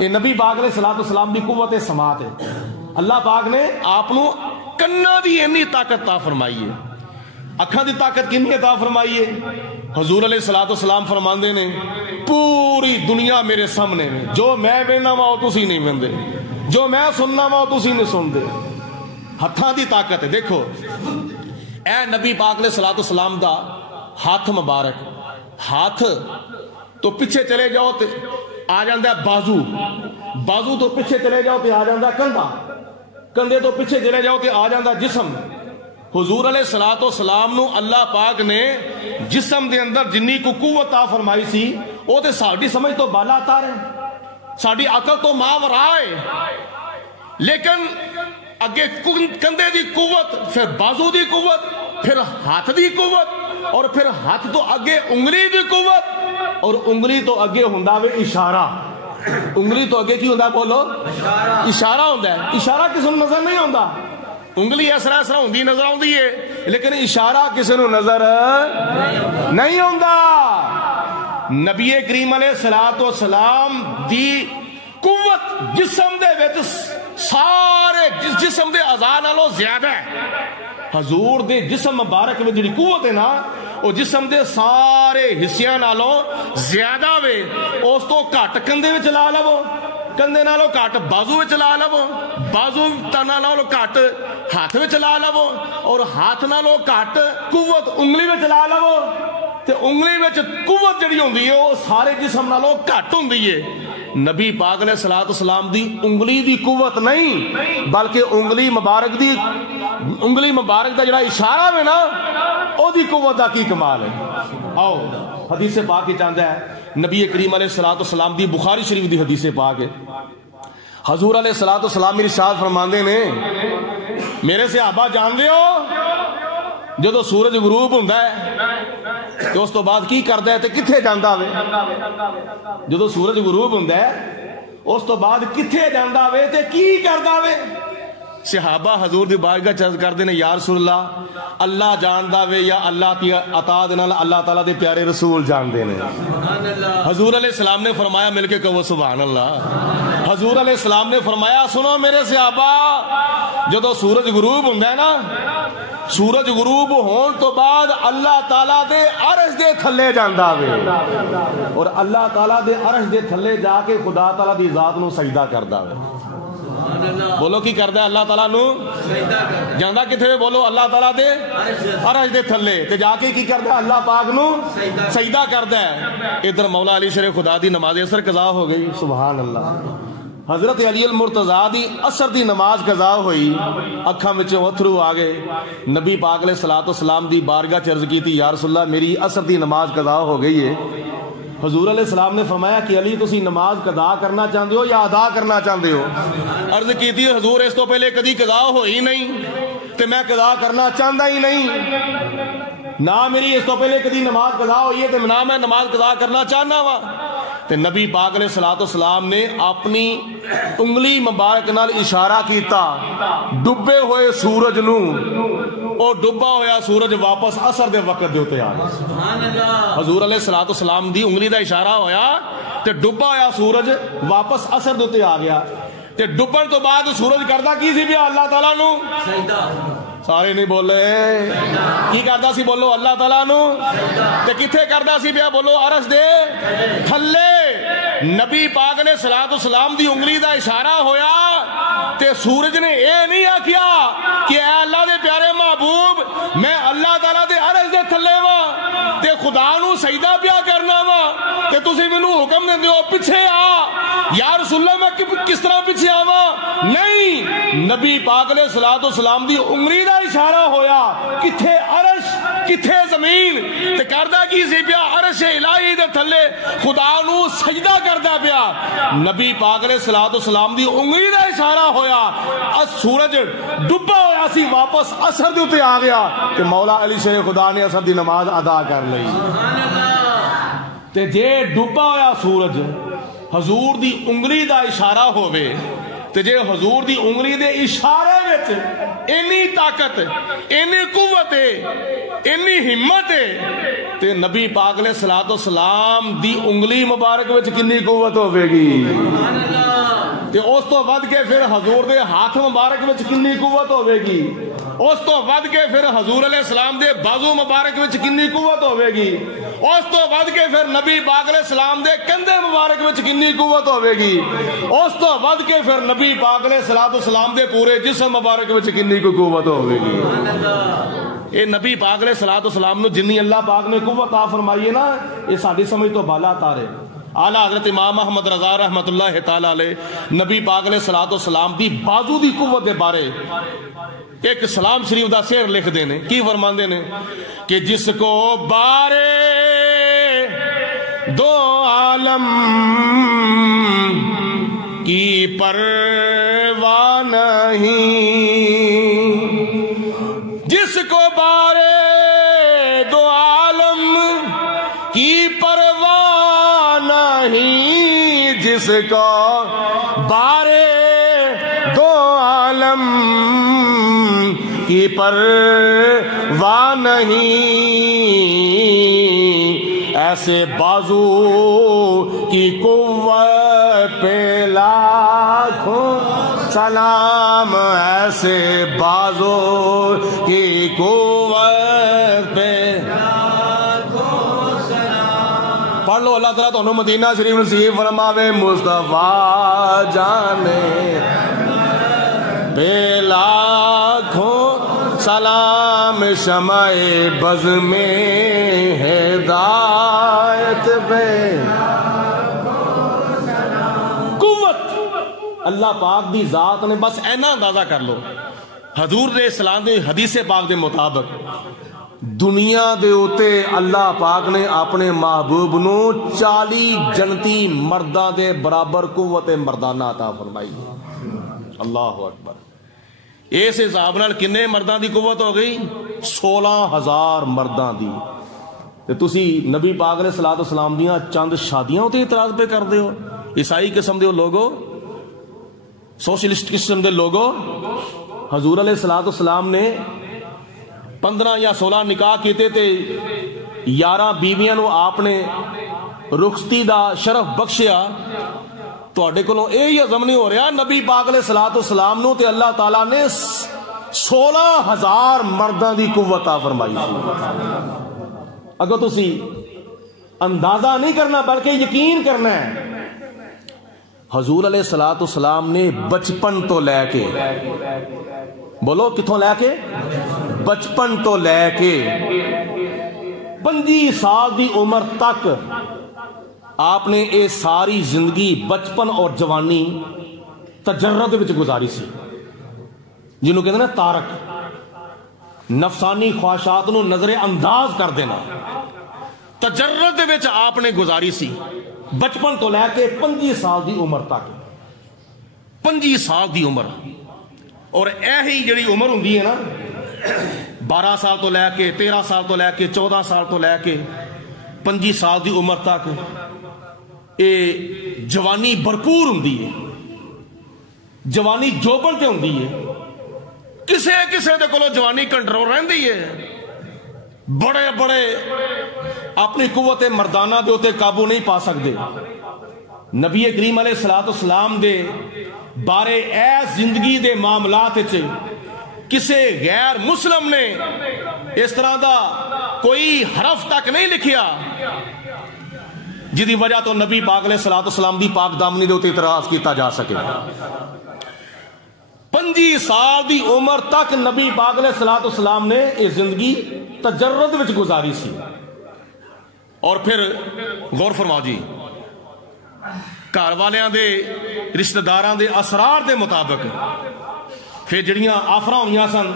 یہ نبی پاک علیہ الصلوۃ والسلام دی قوت سماعت ہے۔ اللہ پاک نے آپ نو کناں دی اتنی طاقت عطا فرمائی ہے، اکھاں دی طاقت کنی عطا فرمائی ہے؟ حضور علیہ الصلوۃ والسلام فرماندے نے پوری دنیا میرے سامنے میں، جو میں وینا وا او تسی نہیں ویندے، جو میں سننا وا او تسی نہیں سندے۔ ہتھاں دی طاقت ہے، دیکھو اے نبی پاک علیہ الصلوۃ والسلام دا ہاتھ مبارک، ہاتھ تو پیچھے چلے جاؤ تے آ جاندا ہے بازو، بازو تو پیچھے چلے جاؤ تے آ جاندا ہے کندھا، کندھے تو پیچھے چلے جاؤ تے آ جاندا ہے جسم۔ حضور علیہ الصلوۃ والسلام نو اللہ پاک نے جسم دے اندر جنی کو قوت عطا فرمائی سی او تے ساڈی سمجھ تو بالا تار ہے، ساڈی عقل تو ماورا ہے، لیکن اگے کندھے دی قوت، پھر بازو دی قوت، پھر ہاتھ دی قوت، اور پھر ہاتھ تو اگے انگلی دی قوت، اور انگلی تو اگے ہوندا وے اشارہ۔ انگلی تو اگے کی ہوندا بولو؟ اشارہ ہوندا ہے۔ اشارہ کسی نو نظر نہیں ہوندا، انگلی اس طرح ہوندی نظر آندی ہے، لیکن اشارہ کسی نو نظر نہیں ہوندا۔ نبی کریم علیہ الصلوۃ والسلام دی قوت جسم دے وچ سارے جسم دے اعضاء نالوں زیادہ ہے۔ حضور دے جسم مبارک میں جڑی قوت ہے نا وہ جسم دے سارے حصیاں نالوں زیادہ وے۔ اس تو گھٹ کندھے وچ لا لو، کندھے نالوں گھٹ بازو وچ لا لو، بازو نالوں گھٹ ہاتھ وچ لا لو، اور ہاتھ نالوں گھٹ قوت انگلی وچ لا لو، تے انگلی وچ قوت جڑی ہوندی ہے وہ سارے جسم نالوں گھٹ ہوندی ہے۔ نبی پاک علیہ الصلوۃ والسلام دی انگلی دی قوت نہیں، بلکہ انگلی مبارک دا جڑا اشارہ ہے نا او دی قوت دا کی کمال ہے۔ آؤ حدیث پاک کی چاہتا ہے نبی کریم علیہ الصلوۃ والسلام دی بخاری شریف دی حدیث پاک ہے۔ حضور علیہ الصلوۃ والسلام ارشاد فرماندے نے میرے صحابہ جان دے ہو جدو سورج غروب ہوندا ہے تو اس تو بعد کی کردا ہے تے کتھے جاندا وے؟ جدو سورج غروب ہوندا ہے اس تو بعد کتھے جاندا وے تے کی کردا وے؟ صحابہ حضور دی بارگاہ چرز کردے نے یا رسول اللہ اللہ جاندا وے یا اللہ کی عطا دے نال اللہ تعالیٰ دے پیارے رسول جاندے نے۔ حضور علیہ السلام نے فرمایا، مل کے کہو سبحان اللہ۔ حضور علیہ السلام نے فرمایا سنو میرے صحابہ، جدو سورج غروب ہوندا ہے نا، سورج غروب ہون تو بعد اللہ تعالیٰ دے عرش دے تھلے جاندا وے، اور اللہ تعالیٰ دے عرش دے تھلے جا کے خدا تعالیٰ دی ذات نو سجدہ کردا وے۔ بولو کی کردا ہے؟ اللہ تعالیٰ نو جاندا کتھے وے؟ بولو اللہ تعالیٰ دے عرش دے تھلے تے جا کے کی کردا ہے؟ اللہ پاک نو سجدہ کردا ہے۔ ادھر مولا علی شیر خدا دی نماز اثر قضا ہو گئی، سبحان اللہ۔ حضرت علی المرتضیٰ دی اثر دی نماز قضا ہوئی، اکھاں وچوں اتھرو آ گئے، نبی پاک علیہ الصلوۃ والسلام دی بارگاہ چ عرض کیتی یا رسول اللہ میری اثر دی نماز قضا ہو گئی ہے۔ حضور علیہ السلام نے فرمایا کہ علی تسی نماز قضا کرنا چاہتے ہو یا ادا کرنا چاہتے ہو؟ عرض کیتی حضور اس تو پہلے کدی قضا ہوئی نہیں تے میں قضا کرنا چاہتا ہی نہیں، نہ میری اس تو پہلے کدی نماز قضا ہوئی ہے تے نہ میں نماز قضا کرنا چاہنا وا۔ تے نبی پاک علیہ الصلوۃ والسلام نے اپنی انگلی مبارک نال اشارہ کیتا ڈبے ہوئے سورج نو، او ڈبا ہویا سورج واپس اثر دے وقت دے اوتے آ گیا۔ حضور علیہ الصلوۃ والسلام دی انگلی دا اشارہ ہویا تے ڈبا ہویا سورج واپس اثر دے اوتے آ گیا۔ تے ڈبن تو بعد سورج کردا کی سی پیا اللہ تعالیٰ نو سجدہ. سارے نہیں بولے کی کردا سی بولو اللہ تعالیٰ نو تے کتھے کردا سی پیا بولو عرش دے تھلے. نبی پاک نے صلاۃ و سلام دی انگلی دا اشارہ ہویا تے سورج نے اے نہیں آکھیا کہ اے اللہ دے پیارے محبوب میں اللہ تعالیٰ دے عرش دے تھلے وا تے خدا نو سجدہ پیا کرنا وا تے تسی مینوں حکم دیندے ہو پیچھے آ یا رسول اللہ میں کس طرح پیچھے آواں. نہیں نبی پاک علیہ الصلوۃ والسلام دی انگلی دا اشارہ ہویا کتھے عرش کتھے زمین تے کردا کی سی پیا عرش الہی دے تھلے خدا نو سجدہ کردا پیا. نبی پاک علیہ الصلوۃ والسلام دی انگلی دا اشارہ ہویا سورج ڈبا ہویا سی واپس اثر دے اوتے آ گیا کہ مولا علی شیر خدا نے اثر دی نماز ادا کر لئی. تے جے ڈبا ہویا سورج حضور دی انگلی دا اشارہ ہووے تے جے حضور دی انگلی دے اشارے وچ اینی طاقت اینی قوت اینی ہمت تے نبی پاک علیہ الصلوۃ والسلام دی انگلی مبارک وچ کنی قوت ہوے گی تے اس تو ود کے پھر حضور دے ہاتھ مبارک وچ کنی قوت ہوے گی اس تو ود کے پھر حضور علیہ السلام دے بازو مبارک وچ کنی قوت ہوے گی اس تو ود کے پھر نبی پاک علیہ السلام دے کندھے مبارک وچ کنی قوت ہوے گی اس تو ود کے پھر نبی پاک علیہ الصلوۃ والسلام دے پورے جسم مبارک وچ کنی کو قوت ہوے گی. اے نبی پاک علیہ الصلوۃ والسلام نو جنی اللہ پاک نے قوت عطا فرمائی ہے نا یہ ساڈی سمجھ تو بالا تارے. اعلیٰ حضرت امام احمد رضا رحمت اللہ تعالی علیہ نبی پاک علیہ الصلوۃ والسلام دی بازو دی قوت دے بارے ایک سلام شریف دا شعر لکھ دے نے کی فرماندے نے کہ جس کو بارے دو عالم کی پرواہ نہیں جس کو بارے دو عالم کی پرواہ نہیں جس کو بارے دو عالم کی پرواہ نہیں ایسے بازو کی قوت پہ لاکھوں سلام ایسے بازو کی قوت پہ لاکھوں سلام. پڑھ لو اللہ تعالیٰ تو مدینہ شریف نصیب فرماوے مصطفیٰ جانے بے لاکھوں سلام شمع بز میں ہدایت بے قوت اللہ پاک دی ذات نے بس اینا اندازہ کر لو حضور دے اسلام دے حدیث پاک دے مطابق دنیا دے اوتے اللہ پاک نے اپنے محبوب نو 40 جنتی مرداں دے برابر قوت مردانہ عطا فرمائی. اللہ اکبر. اس حساب نال کنے مرداں دی قوت ہو گئی 16,000 مرداں دی. تے تسی نبی پاک علیہ الصلوۃ والسلام دیاں چند شادیاں تے اعتراض پہ کر دیو. عیسائی قسم دے لوگو سوشلسٹ قسم دے لوگو حضور علیہ الصلوۃ والسلام نے 15 یا 16 نکاح کیتے تے 11 بیویاں نو آپ نے رخصتی دا شرف بخشیا. تواڈے کولوں یہ عزم نہیں ہو رہا نبی پاک علیہ الصلوۃ والسلام نو تے اللہ تعالیٰ نے 16,000 مرداں دی قوت عطا فرمائی. اگر تسی اندازہ نہیں کرنا بلکہ یقین کرنا ہے حضور علیہ الصلوۃ والسلام نے بچپن تو لے کے بولو کتھوں لے کے بچپن تو لے کے 25 سال دی عمر تک آپ نے یہ ساری زندگی بچپن اور جوانی تجرد وچ گزاری سی جنہوں کہتے ہیں نا تارک نفسانی خواہشات نو نظر انداز کر دینا تجرد وچ آپ نے گزاری سی بچپن تو لے کے 25 سال دی عمر تک 25 سال دی عمر اور یہی جڑی عمر ہوندی ہے نا 12 سال تو لے کے 13 سال تو لے کے 14 سال تو لے کے 25 سال دی عمر تک اے جوانی بھرپور ہوندی ہے جوانی جوبن تے ہوندی ہے کسے کسے دے کولو جوانی کنٹرول رہندی ہے بڑے بڑے اپنی قوت مردانہ دے ہوتے قابو نہیں پا سکتے. نبی کریم علیہ الصلوۃ والسلام دے بارے ایس زندگی دے معاملات کسے غیر مسلم نے اس طرح دا کوئی حرف تک نہیں لکھیا جدی وجہ تو نبی پاک علیہ السلام دی پاک دامنی دے اتے اعتراض کیتا جا سکے. 25 سال دی عمر تک نبی پاک علیہ السلام نے یہ زندگی تجرد وچ گزاری سی. اور پھر غور فرماؤ جی، گھر والیاں دے رشتہ داراں دے اسرار دے مطابق پھر جڑیاں آفراں ہوئیاں سن،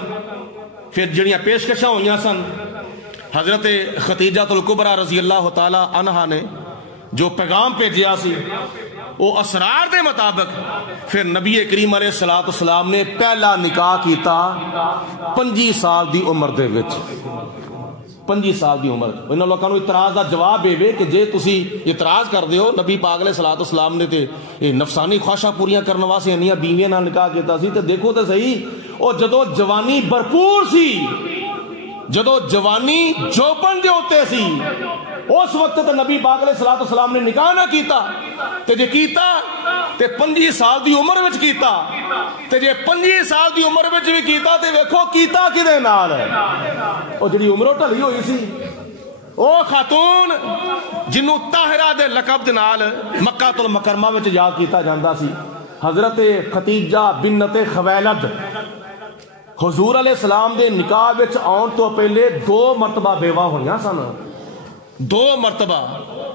پھر جڑیاں پیشکشاں ہوئیاں سن، حضرت خدیجہ الکبریٰ رضی اللہ تعالی عنہا نے جو پیغام بھیجیا سی وہ اسرار دے مطابق پھر نبی کریم علیہ السلام نے پہلا نکاح کیتا 25 سال دی عمر دے وچ. 25 سال دی عمر. انہاں لوکاں نوں اعتراض دا جواب دے کہ جے تسی اعتراض کر دیو نبی پاک علیہ السلام نے تے نفسانی خواہشاں پوریاں کرن واسطے انیاں بیویاں نال نکاح کیتا سی تے دیکھو تے صحیح او جدوں جوانی بھرپور سی، جدوں جوانی جوبن دے ہوتے سی، اس وقت تے نبی پاک علیہ السلام نے نکاح نہ کیتا تے جے کیتا تے 25 سال دی عمر وچ کیتا تے جے 25 سال دی عمر وچ بھی کیتا تے ویکھو کیتا کدے نال ہے. او جڑی عمروں ٹلی ہوئی سی او خاتون جنوں طاہرہ دے لقب دے نال مکہ المکرمہ وچ یاد کیتا جاندا سی، حضرت خدیجہ بنت خویلد حضور علیہ السلام دے نکاح وچ آن تو پہلے 2 مرتبہ بیوہ ہوئیاں سن. 2 مرتبہ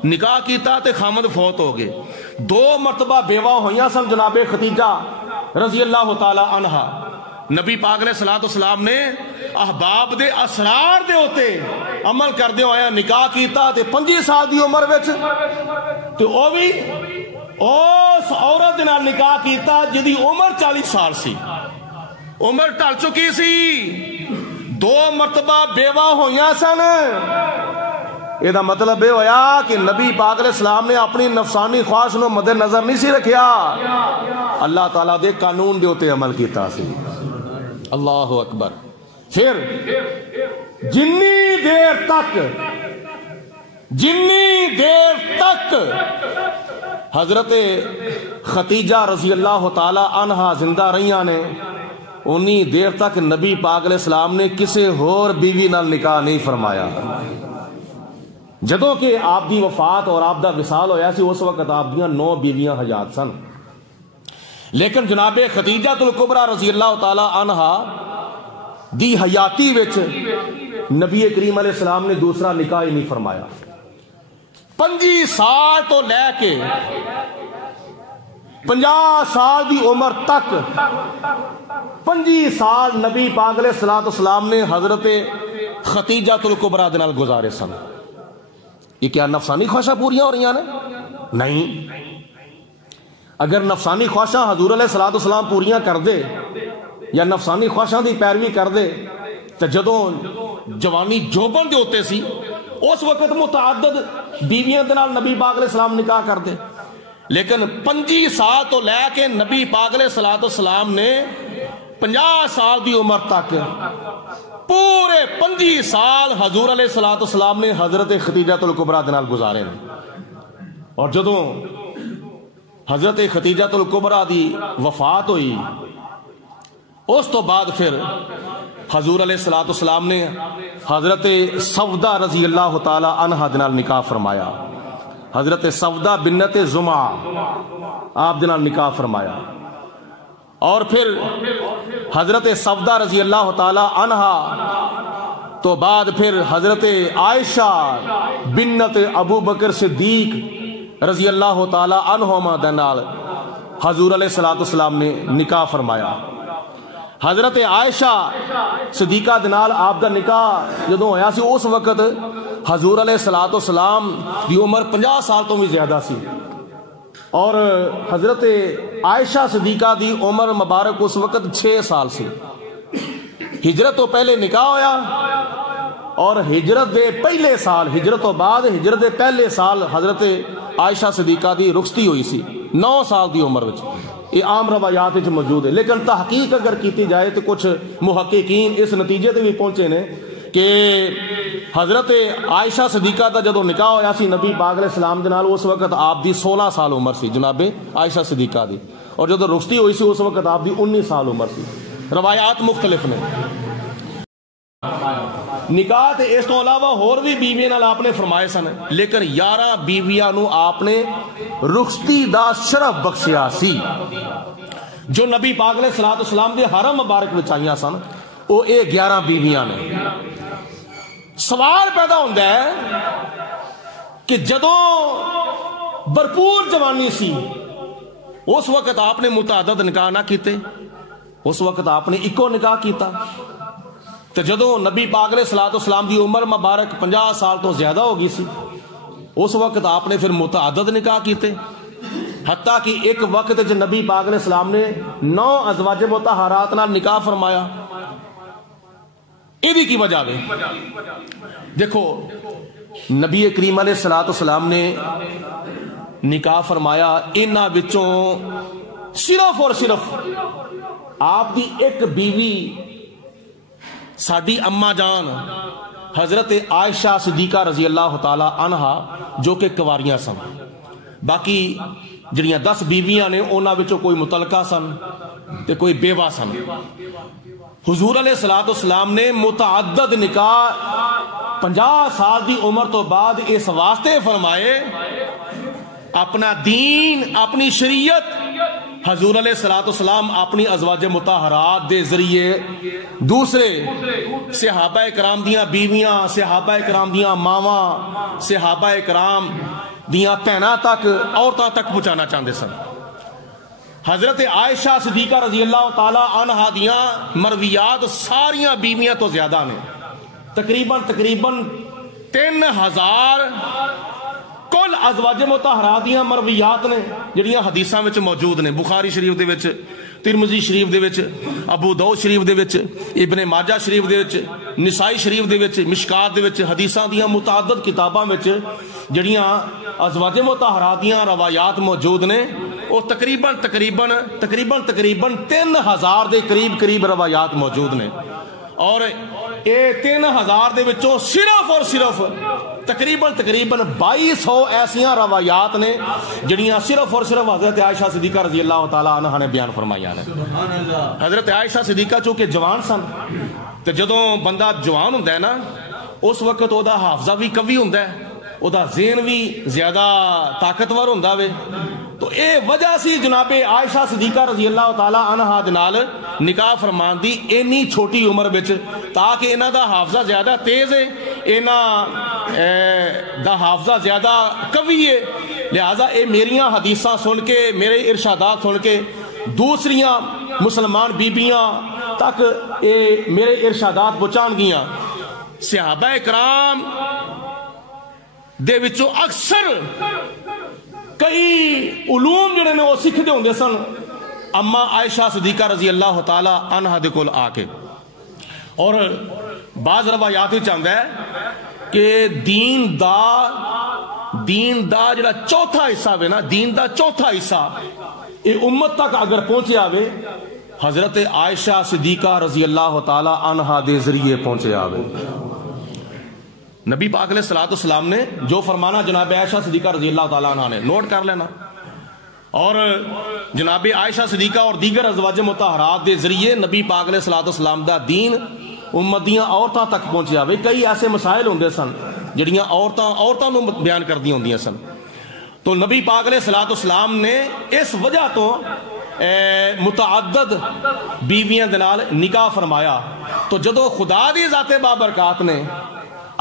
نکاح کیتا تے خامد فوت ہو گئے. 2 مرتبہ بیوہ ہوئیاں سن جناب خدیجہ رضی اللہ تعالی عنہا. نبی پاک علیہ السلام نے احباب دے اسرار دے ہوتے عمل کردے ہویا نکاح کیتا تے 25 سال دی عمر وچ تے او بھی اس عورت نال نکاح کیتا جدی عمر 40 سال سی، عمر ٹل چکی سی. 2 مرتبہ بیوہ ہوئیاں سن. یہ دا مطلب یہ ہویا کہ نبی پاک علیہ السلام نے اپنی نفسانی خواہش نو مد نظر نہیں سی رکھیا، اللہ تعالیٰ دے قانون دے ہوتے عمل کیتا سی. اللہ اکبر. پھر جنی دیر تک حضرت خدیجہ رضی اللہ تعالی عنہا زندہ رہیاں نے انی دیر تک نبی پاک علیہ السلام نے کسی اور بیوی نال نکاح نہیں فرمایا. جدوں کہ آپ دی وفات اور آپ دا وصال ہویا سی اس وقت آپ دیاں 9 بیویاں حیات سن، لیکن جناب خدیجہ الکبریٰ رضی اللہ تعالی عنہا دی حیاتی وچ نبی کریم علیہ السلام نے دوسرا نکاح ہی نہیں فرمایا. 25 سال تو لے کے 50 سال دی عمر تک 25 سال نبی پاک علیہ السلام نے حضرت خدیجہ الکبریٰ دے نال گزارے سن. یہ کیا نفسانی خواہشاں پوریاں ہو رہی ہیں؟ نہیں. اگر نفسانی خواہشاں حضور علیہ السلام پوریاں کر دے یا نفسانی خواہشاں دی پیروی کر دے تو جدوں جوانی جوبن دے ہوتے سی اس وقت متعدد بیویاں دے نال نبی پاک علیہ السلام نکاح کر دے. لیکن 25 سال تو لے کے نبی پاک علیہ السلام نے 50 سال دی عمر تک پورے 25 سال حضور علیہ السلام نے حضرت خدیجہ الکبریٰ دے نال گزارے. اور جدوں حضرت خدیجہ الکبریٰ دی وفات ہوئی اس تو بعد پھر حضور علیہ السلام نے حضرت سودہ رضی اللہ تعالی عنہا دے نال نکاح فرمایا. حضرت سودہ بنت زمعہ آپ دے نال نکاح فرمایا. اور پھر حضرت سودہ رضی اللہ تعالی عنہا تو بعد پھر حضرت عائشہ بنت ابو بکر صدیق رضی اللہ تعالی عنہما دے نال حضور علیہ السلام نے نکاح فرمایا. حضرت عائشہ صدیقہ دے نال آپ دا نکاح جدوں ہویا سی اس وقت حضور علیہ السلام دی عمر 50 سال تو بھی زیادہ سی اور حضرت عائشہ صدیقہ دی عمر مبارک اس وقت 6 سال سی. ہجرت تو پہلے نکاح ہویا اور ہجرت دے پہلے سال ہجرت تو بعد ہجرت دے پہلے سال حضرت عائشہ صدیقہ دی رخصتی ہوئی سی 9 سال دی عمر وچ. یہ عام روایات وچ موجود ہے، لیکن تحقیق اگر کیتی جائے تو کچھ محققین اس نتیجے تے بھی پہنچے نے کہ حضرت عائشہ صدیقہ دا جدو نکاح ہویا سی نبی پاک علیہ السلام دے نال اس وقت آپ دی 16 سال عمر سی جناب عائشہ صدیقہ دی. اور جدو رخصتی ہوئی سی اس وقت آپ دی 19 سال عمر سی. روایات مختلف نے. نکاح تے اس تو علاوہ اور بھی بیویاں نال آپ نے فرمائے سن, لیکن 11 بیویاں نو آپ نے رخصتی دا شرف بخشیا سی. جو نبی پاک علیہ الصلوۃ والسلام دے حرم مبارک وچ آئیاں سن وہ اے 11 بیویاں نے. سوال پیدا ہوتا ہے کہ جدوں بھرپور جوانی سی اس وقت آپ نے متعدد نکاح نہ کیتے, اس وقت آپ نے ایکو نکاح کیتا. تو جدوں نبی پاک علیہ الصلوۃ والسلام دی عمر مبارک 50 سال تو زیادہ ہو گئی سی اس وقت آپ نے پھر متعدد نکاح کیتے, حتیٰ کہ ایک وقت جو نبی پاک علیہ السلام نے 9 ازواج مطہرات نال نکاح فرمایا. یہ کی وجہ ہے دیکھو, نبی کریم علیہ الصلوۃ والسلام نے نکاح فرمایا انہاں وچوں صرف اور صرف آپ دی ایک بیوی ساڈی اما جان حضرت عائشہ صدیقہ رضی اللہ تعالی عنہا جو کہ کنواریاں سن. باقی جڑیاں 10 بیویاں نے انہاں وچوں کوئی مطلقہ سن تے کوئی بیوہ سن. حضور علیہ الصلوۃ والسلام نے متعدد نکاح 50 سال دی عمر تو بعد اس واسطے فرمائے اپنا دین اپنی شریعت حضور علیہ الصلوۃ والسلام اپنی ازواج مطہرات دے ذریعے دوسرے صحابہ کرام دیاں بیویاں, صحابہ کرام دیاں ماواں, صحابہ کرام دیاں بہناں تک عورتاں تک پہنچانا چاہتے سن. حضرت عائشہ صدیقہ رضی اللہ تعالی عنہا دیاں مرویات ساریاں بیویاں تو زیادہ نے, تقریباً 3000 کل ازواج مطہرات دیاں مرویات نے جڑیاں حدیثاں وچ موجود نے. بخاری شریف دے وچ, ترمذی شریف دے وچ, ابو داؤد شریف دے وچ, ابن ماجہ شریف دے وچ, نسائی شریف دے وچ, مشکات دے وچ حدیثاں دیاں متعدد کتاباں وچ جڑیاں ازواج مطہرات دیاں روایات موجود نے وہ تقریباً 3000 دے قریب روایات موجود نے. اور اے 3000 دے وچوں صرف اور صرف تقریباً 2200 ایسیاں روایات نے جڑیاں صرف اور صرف حضرت عائشہ صدیقہ رضی اللہ تعالی عنہ نے بیان فرمائیاں نے. حضرت عائشہ صدیقہ چونکہ جوان سن تو جدوں بندہ جوان ہوندا ہے نا اس وقت او دا حافظہ بھی قوی ہوندا ہے, او دا ذہن بھی زیادہ طاقتور ہوندا وے. تو اے وجہ سی جناب عائشہ صدیقہ رضی اللہ تعالی عنہا دے نال نکاح فرمان دی اینی چھوٹی عمر وچ تاکہ انہاں دا حافظہ زیادہ تیز ہے, انہاں دا حافظہ زیادہ قوی ہے. لہذا اے میریاں حدیثاں سن کے میرے ارشادات سن کے دوسریاں مسلمان بیبیاں تک اے میرے ارشادات پہنچان گیاں. صحابہ کرام دے وچوں اکثر کئی علوم جڑے نے وہ سکھدے ہوندے سن اما عائشہ صدیقہ رضی اللہ تعالی عنہا دے کول آ کے. اور بعض روایات وچ آندا ہے کہ دین دا جڑا چوتھا حصہ وے نا, دین دا چوتھا حصہ اے امت تک اگر پہنچیا وے حضرت عائشہ صدیقہ رضی اللہ تعالی عنہا دے ذریعے پہنچیا وے. نبی پاک علیہ الصلوۃ والسلام نے جو فرمانا جناب عائشہ صدیقہ رضی اللہ تعالیٰ عنہ نے نوٹ کر لینا, اور جناب عائشہ صدیقہ اور دیگر ازواج مطہرات دے ذریعے نبی پاک علیہ الصلوۃ والسلام دا دین امت دیاں عورتاں تک پہنچیا وے. کئی ایسے مسائل ہوندے سن جڑیاں عورتاں نو بیان کردیاں ہوندیاں سن. تو نبی پاک علیہ الصلوۃ والسلام نے اس وجہ تو متعدد بیویاں دے نال نکاح فرمایا. تو جدو خدا دی ذات بابرکات نے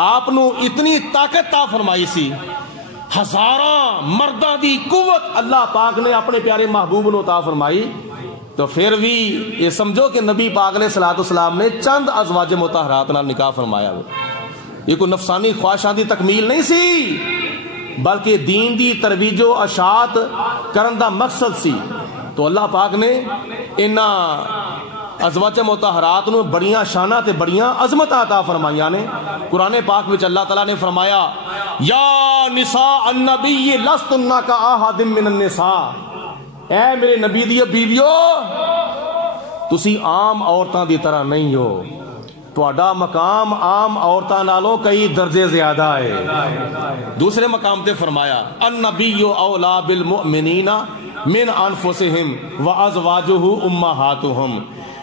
آپ نو اتنی طاقت تا فرمائی سی, ہزاراں مرداں دی قوت اللہ پاک نے اپنے پیارے محبوب نو عطا فرمائی, تو پھر بھی یہ سمجھو کہ نبی پاک علیہ الصلوۃ والسلام نے چند ازواج مطہرات نال نکاح فرمایا. یہ کوئی نفسانی خواہشاں دی تکمیل نہیں سی بلکہ دین دی ترویج و اشاعت کرن دا مقصد سی. تو اللہ پاک نے انہاں ازواج مطہرات نو بڑیاں شانہ تے بڑیاں عظمت عطا فرمائیاں نے. قرآن پاک وچ اللہ تعالیٰ نے فرمایا یا نساء النبی لستن کاحد من النساء, اے میرے نبی دی بیویو تسی عام عورتاں دی طرح نہیں ہو, تہاڈا مقام عام عورتاں نالوں کئی درجے زیادہ ہے. دوسرے مقام تے فرمایا النبی اولا بالمؤمنین من انفسہم وازواجہ امہاتہم.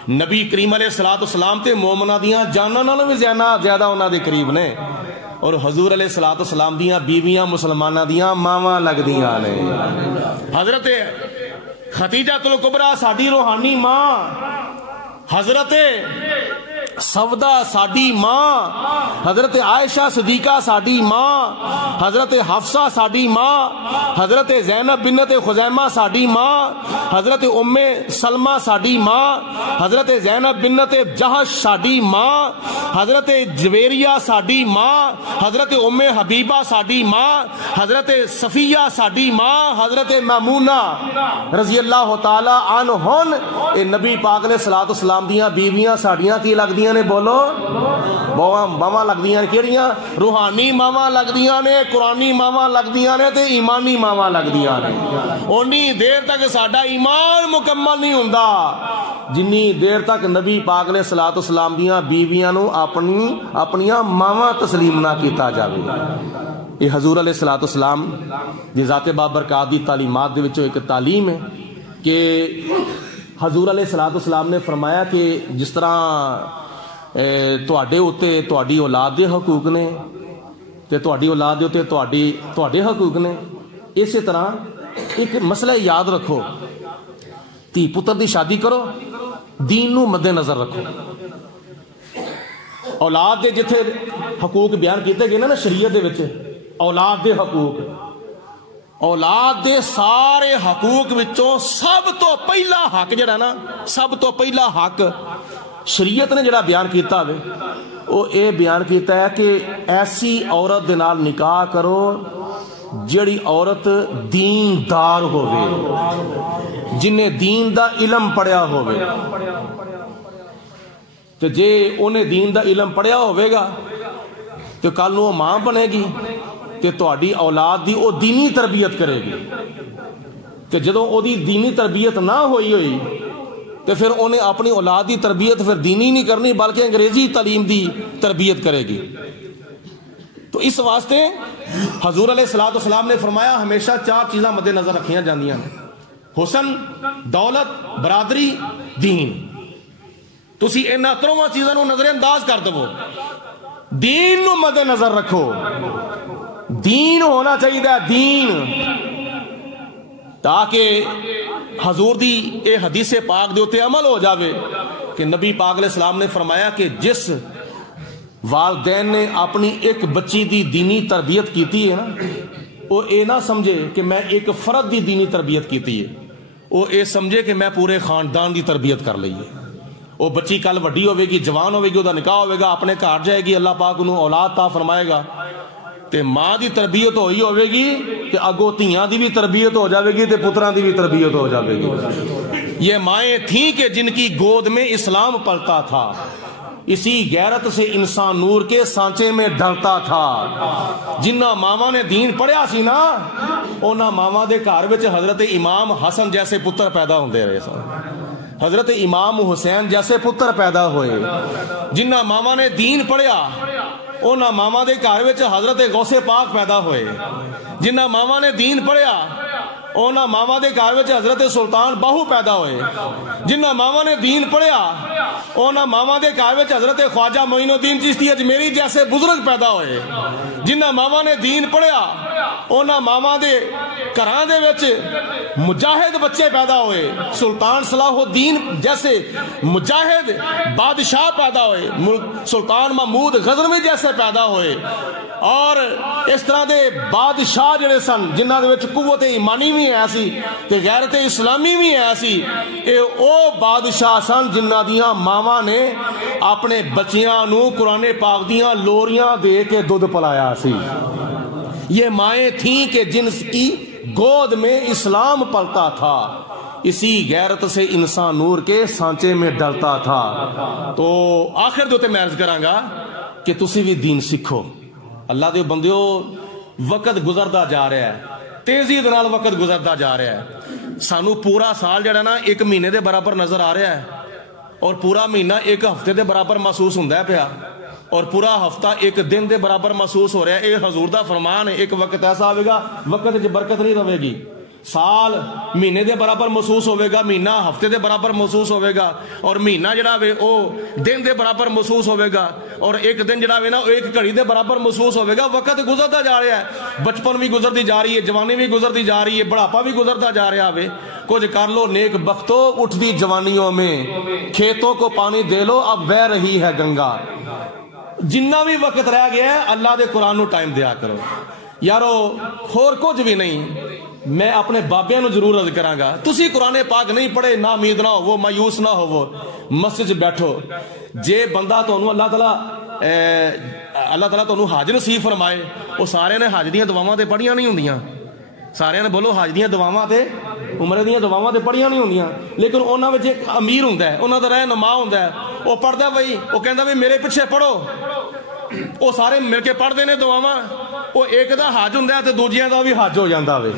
نبی کریم علیہ الصلوۃ والسلام تے مومناں دیاں جاناں نالوں بھی زیادہ انہاں دے قریب نے، اور حضور علیہ الصلوۃ والسلام دیاں بیویاں مسلماناں دیاں ماواں لگدیاں نے. حضرت خدیجہ الکبریٰ ساڈی روحانی ماں، حضرت سودا ساڈی ماں، حضرت عائشہ صدیقہ ساڈی ماں، حضرت حفصہ ساڈی ماں، حضرت زینب بنت خزیمہ ساڈی ماں، حضرت ام سلمہ ساڈی ماں، حضرت زینب بنت جہش ساڈی ماں، حضرت جویریہ ساڈی ماں، حضرت ام حبیبہ ساڈی ماں، حضرت صفیہ ساڈی ماں، حضرت میمونہ رضی اللہ تعالی عنہن. اے نبی پاک علیہ الصلوۃ والسلام دیاں بیویاں ساڈیاں کی لگدیاں نے؟ بولو ماواں لگدیاں نے. کیڑیاں؟ روحانی ماواں لگدیاں نے، قرآنی ماواں لگدیاں نے تے ایمانی ماواں لگدیاں نے. اونی دیر تک ساڈا ایمان مکمل نہیں ہوندا جنی دیر تک نبی پاک علیہ الصلوۃ والسلام دیاں بیویاں نو اپنیاں ماواں تسلیم نہ کیتا جاوے. یہ حضور علیہ الصلوۃ والسلام دی ذات بابرکات دی تعلیمات دے وچوں ایک تعلیم ہے کہ حضور علیہ الصلوۃ والسلام نے فرمایا کہ جس طرح تواڈے اوتے تواڈی اولاد دے حقوق نے تے تواڈی اولاد دے اوتے تواڈے حقوق نے، اسی طرح ایک مسئلہ یاد رکھو، تی پتر دی شادی کرو، دین نو مد نظر رکھو. اولاد دے جتھے حقوق بیان کیتے گئے نا شریعت دے وچ، اولاد دے حقوق، اولاد دے سارے حقوق وچوں سب تو پہلا حق جڑا نا، سب تو پہلا حق شریعت نے جڑا بیان کیتا ہے وہ اے بیان کیتا ہے کہ ایسی عورت دے نال نکاح کرو جڑی عورت دیندار ہووے، جنہیں دین دا علم پڑھیا ہووے. تو جے انہیں دین دا علم پڑھیا ہوئے گا تو کل نو ماں بنے گی کہ تہاڈی اولاد دی او دینی تربیت کرے گی. کہ جدوں او دی دینی تربیت نہ ہوئی تو پھر انہیں اپنی اولاد دی تربیت پھر دینی نہیں کرنی بلکہ انگریزی تعلیم دی تربیت کرے گی. تو اس واسطے حضور علیہ الصلوۃ والسلام نے فرمایا ہمیشہ 4 چیزاں مد نظر رکھیاں جاندیاں ہیں: حسن، دولت، برادری، دین. تسی انہاں 3 چیزاں نو نظر انداز کر دو، دین نو مد نظر رکھو. دین ہونا چاہیے، دین، تاکہ حضور دی اے حدیث پاک دے اوتے عمل ہو جاوے کہ نبی پاک علیہ السلام نے فرمایا کہ جس والدین نے اپنی ایک بچی دی دینی تربیت کیتی ہے نا، وہ اے نہ سمجھے کہ میں ایک فرد دی دینی تربیت کیتی ہے، وہ اے سمجھے کہ میں پورے خاندان دی تربیت کر لئی ہے. وہ بچی کل وڈی ہوئے گی، جوان ہوئے گی، وہ دا نکاح ہوئے گا، اپنے گھر جائے گی، اللہ پاک انہوں اولاد تا فرمائے گا، تے ماں دی تربیت ہوئی ہوئے گی تے اگو تیاں دی بھی تربیت ہو جاوے گی تے پتراں دی بھی تربیت ہو جاوے گی. یہ مائیں تھیں کہ جن کی گود میں اسلام پلتا تھا، اسی غیرت سے انسان نور کے سانچے میں ڈھلتا تھا. جنہ ماما نے دین پڑھیا سی نا، اونا ماما دے گھر وچ حضرت امام حسن جیسے پتر پیدا ہوندے رہے سن، حضرت امام حسین جیسے پتر پیدا ہوئے. جنہ ماما نے دین پڑھیا اونا ماما دے گھر وچ حضرت غوث پاک پیدا ہوئے. جنہ ماما نے دین پڑھیا اونا ماما دے گھر وچ حضرت سلطان باہو پیدا ہوئے. جنہ ماما نے دین پڑھیا اونا ماما دے گھر وچ حضرت خواجہ معین الدین چشتی اجمیری جیسے بزرگ پیدا ہوئے. جنہ ماما نے دین پڑھیا اونا ماما دے گھراں دے وچ مجاہد بچے پیدا ہوئے. سلطان صلاح الدین جیسے مجاہد بادشاہ پیدا ہوئے، سلطان محمود غزنوی جیسے پیدا ہوئے. اور اس طرح دے بادشاہ جڑے سن جنہ دے وچ قوت ایمانی بھی ہے سی تے غیرت اسلامی بھی ہے سی، اے او بادشاہ سن جنہ دیاں ماواں نے اپنے بچیاں نو قرآن پاک دیاں لوریاں دے کے دودھ پلایا سی. یہ مائیں تھیں کہ جن کی گود میں اسلام پلتا تھا، اسی غیرت سے انسان نور کے سانچے میں ڈلتا تھا. تو آخر دوتے میں عرض کراں گا کہ تسی بھی دین سکھو. اللہ دے بندیو، وقت گزردا جا رہا ہے، تیزی دے نال وقت گزردا جا رہا ہے. سانو پورا سال جڑا نا 1 مہینے دے برابر نظر آ رہا ہے، اور پورا مہینہ 1 ہفتے دے برابر محسوس ہوندا ہے پیا، اور پورا ہفتہ 1 دن دے برابر محسوس ہو رہا ہے. اے حضور دا فرمان ہے، ایک وقت ایسا آئے گا وقت وچ برکت نہیں رہے گی. سال مہینے دے برابر محسوس ہوئے گا, مہینہ ہفتے دے برابر محسوس ہوئے گا, اور مہینہ جڑا وے او دن دے برابر محسوس ہوئے گا, اور ایک دن جڑا وے نا ایک گھڑی دے برابر محسوس ہوئے گا. وقت گزرتا جا رہا ہے, بچپن بھی گزرتی جا رہی ہے, جوانی بھی گزرتی جا رہی ہے, بڑھاپا بھی گزرتا جا رہا ہے. کچھ کر لو نیک بختو اٹھتی جوانیوں میں, کھیتوں کو پانی دے لو اب بہ رہی ہے گنگا. جنہ بھی وقت رہ گیا ہے اللہ دے قرآن نو ٹائم دیا کرو یارو. اور کچھ بھی نہیں, میں اپنے بابیاں نو ضرور عرض کراں گا, تسی قرآن پاک نہیں پڑھے نا امید نہ ہوو, مایوس نہ ہوو, مسجد بیٹھو. جے بندہ تانوں اللہ تعالیٰ تانوں حج نصیب فرمائے, وہ سارے نے حج دیاں دعاواں تے پڑھیاں نہیں ہوندیاں, سارے نے بولو حج دیاں دعاواں تے عمرے دیاں دعاواں تے پڑھیاں نہیں ہوندیاں, لیکن انہاں وچ ایک امیر ہوندا ہے, انہاں دا رہنما ہوندا ہے, وہ پڑھدا بھائی, وہ کہندا بھی میرے پیچھے پڑھو, وہ سارے مل کے پڑھتے ہیں دعاواں. وہ ایک دا حج ہوندا ہے تے دوجیاں دا بھی حج ہو جاندا وے.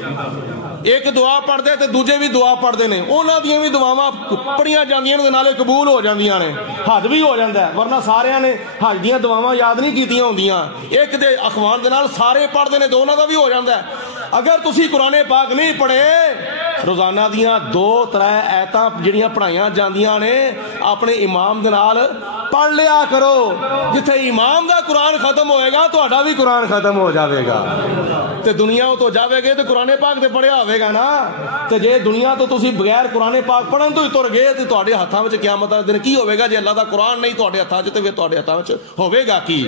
ایک دعا پڑھتے تے دوجے بھی دعا پڑھتے ہیں, انہاں دیاں بھی دعاواں پڑھیاں جاندیاں نے, نالے قبول ہو جاندیاں نے, حج بھی ہو جاندا ہے. ورنہ سارے نے حج دیاں دعاواں یاد نہیں کیتیاں ہوندیاں, ایک دے اخوان دے نال سارے پڑھتے ہیں تو انہاں دا بھی ہو جاندا ہے. اگر تسی قرآن پاک نہیں پڑھے, روزانہ دیاں 2-3 ایتاں جڑیاں پڑھائیاں جاندیاں نے اپنے امام دے نال پڑھ لیا کرو. جتھے امام دا قرآن ختم ہوئے گا تہاڈا بھی قرآن ختم ہو جاوے گا, تے دنیا تو جاوے گے تے قرآن پاک تے پڑھیا ہوئے گا نا. تے جے دنیا تو تسی بغیر قرآن پاک پڑھن تو ہی تر گئے تے تہاڈے ہتھاں وچ قیامت دے دن کی ہوئے گا؟ جے اللہ دا قرآن نہیں تہاڈے ہتھاں وچ تے پھر تہاڈے ہتھاں وچ ہوئے گا کی؟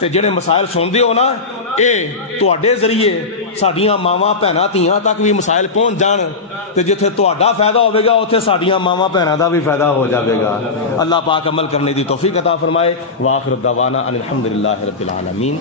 تے جڑے مسائل سن دیو نا, اے تہاڈے ذریعے ساڈیاں ماواں بھیناں دھیاں تک بھی مسائل پہنچ جان, تے جتھے تہاڈا فائدہ ہوئے گا اوتھے ساڈیاں ماواں بھیناں دا بھی فائدہ ہو جاوے گا. اللہ پاک عمل کرنے دی توفیق عطا فرمائے. وآخر دعوانا ان الحمدللہ رب العالمین.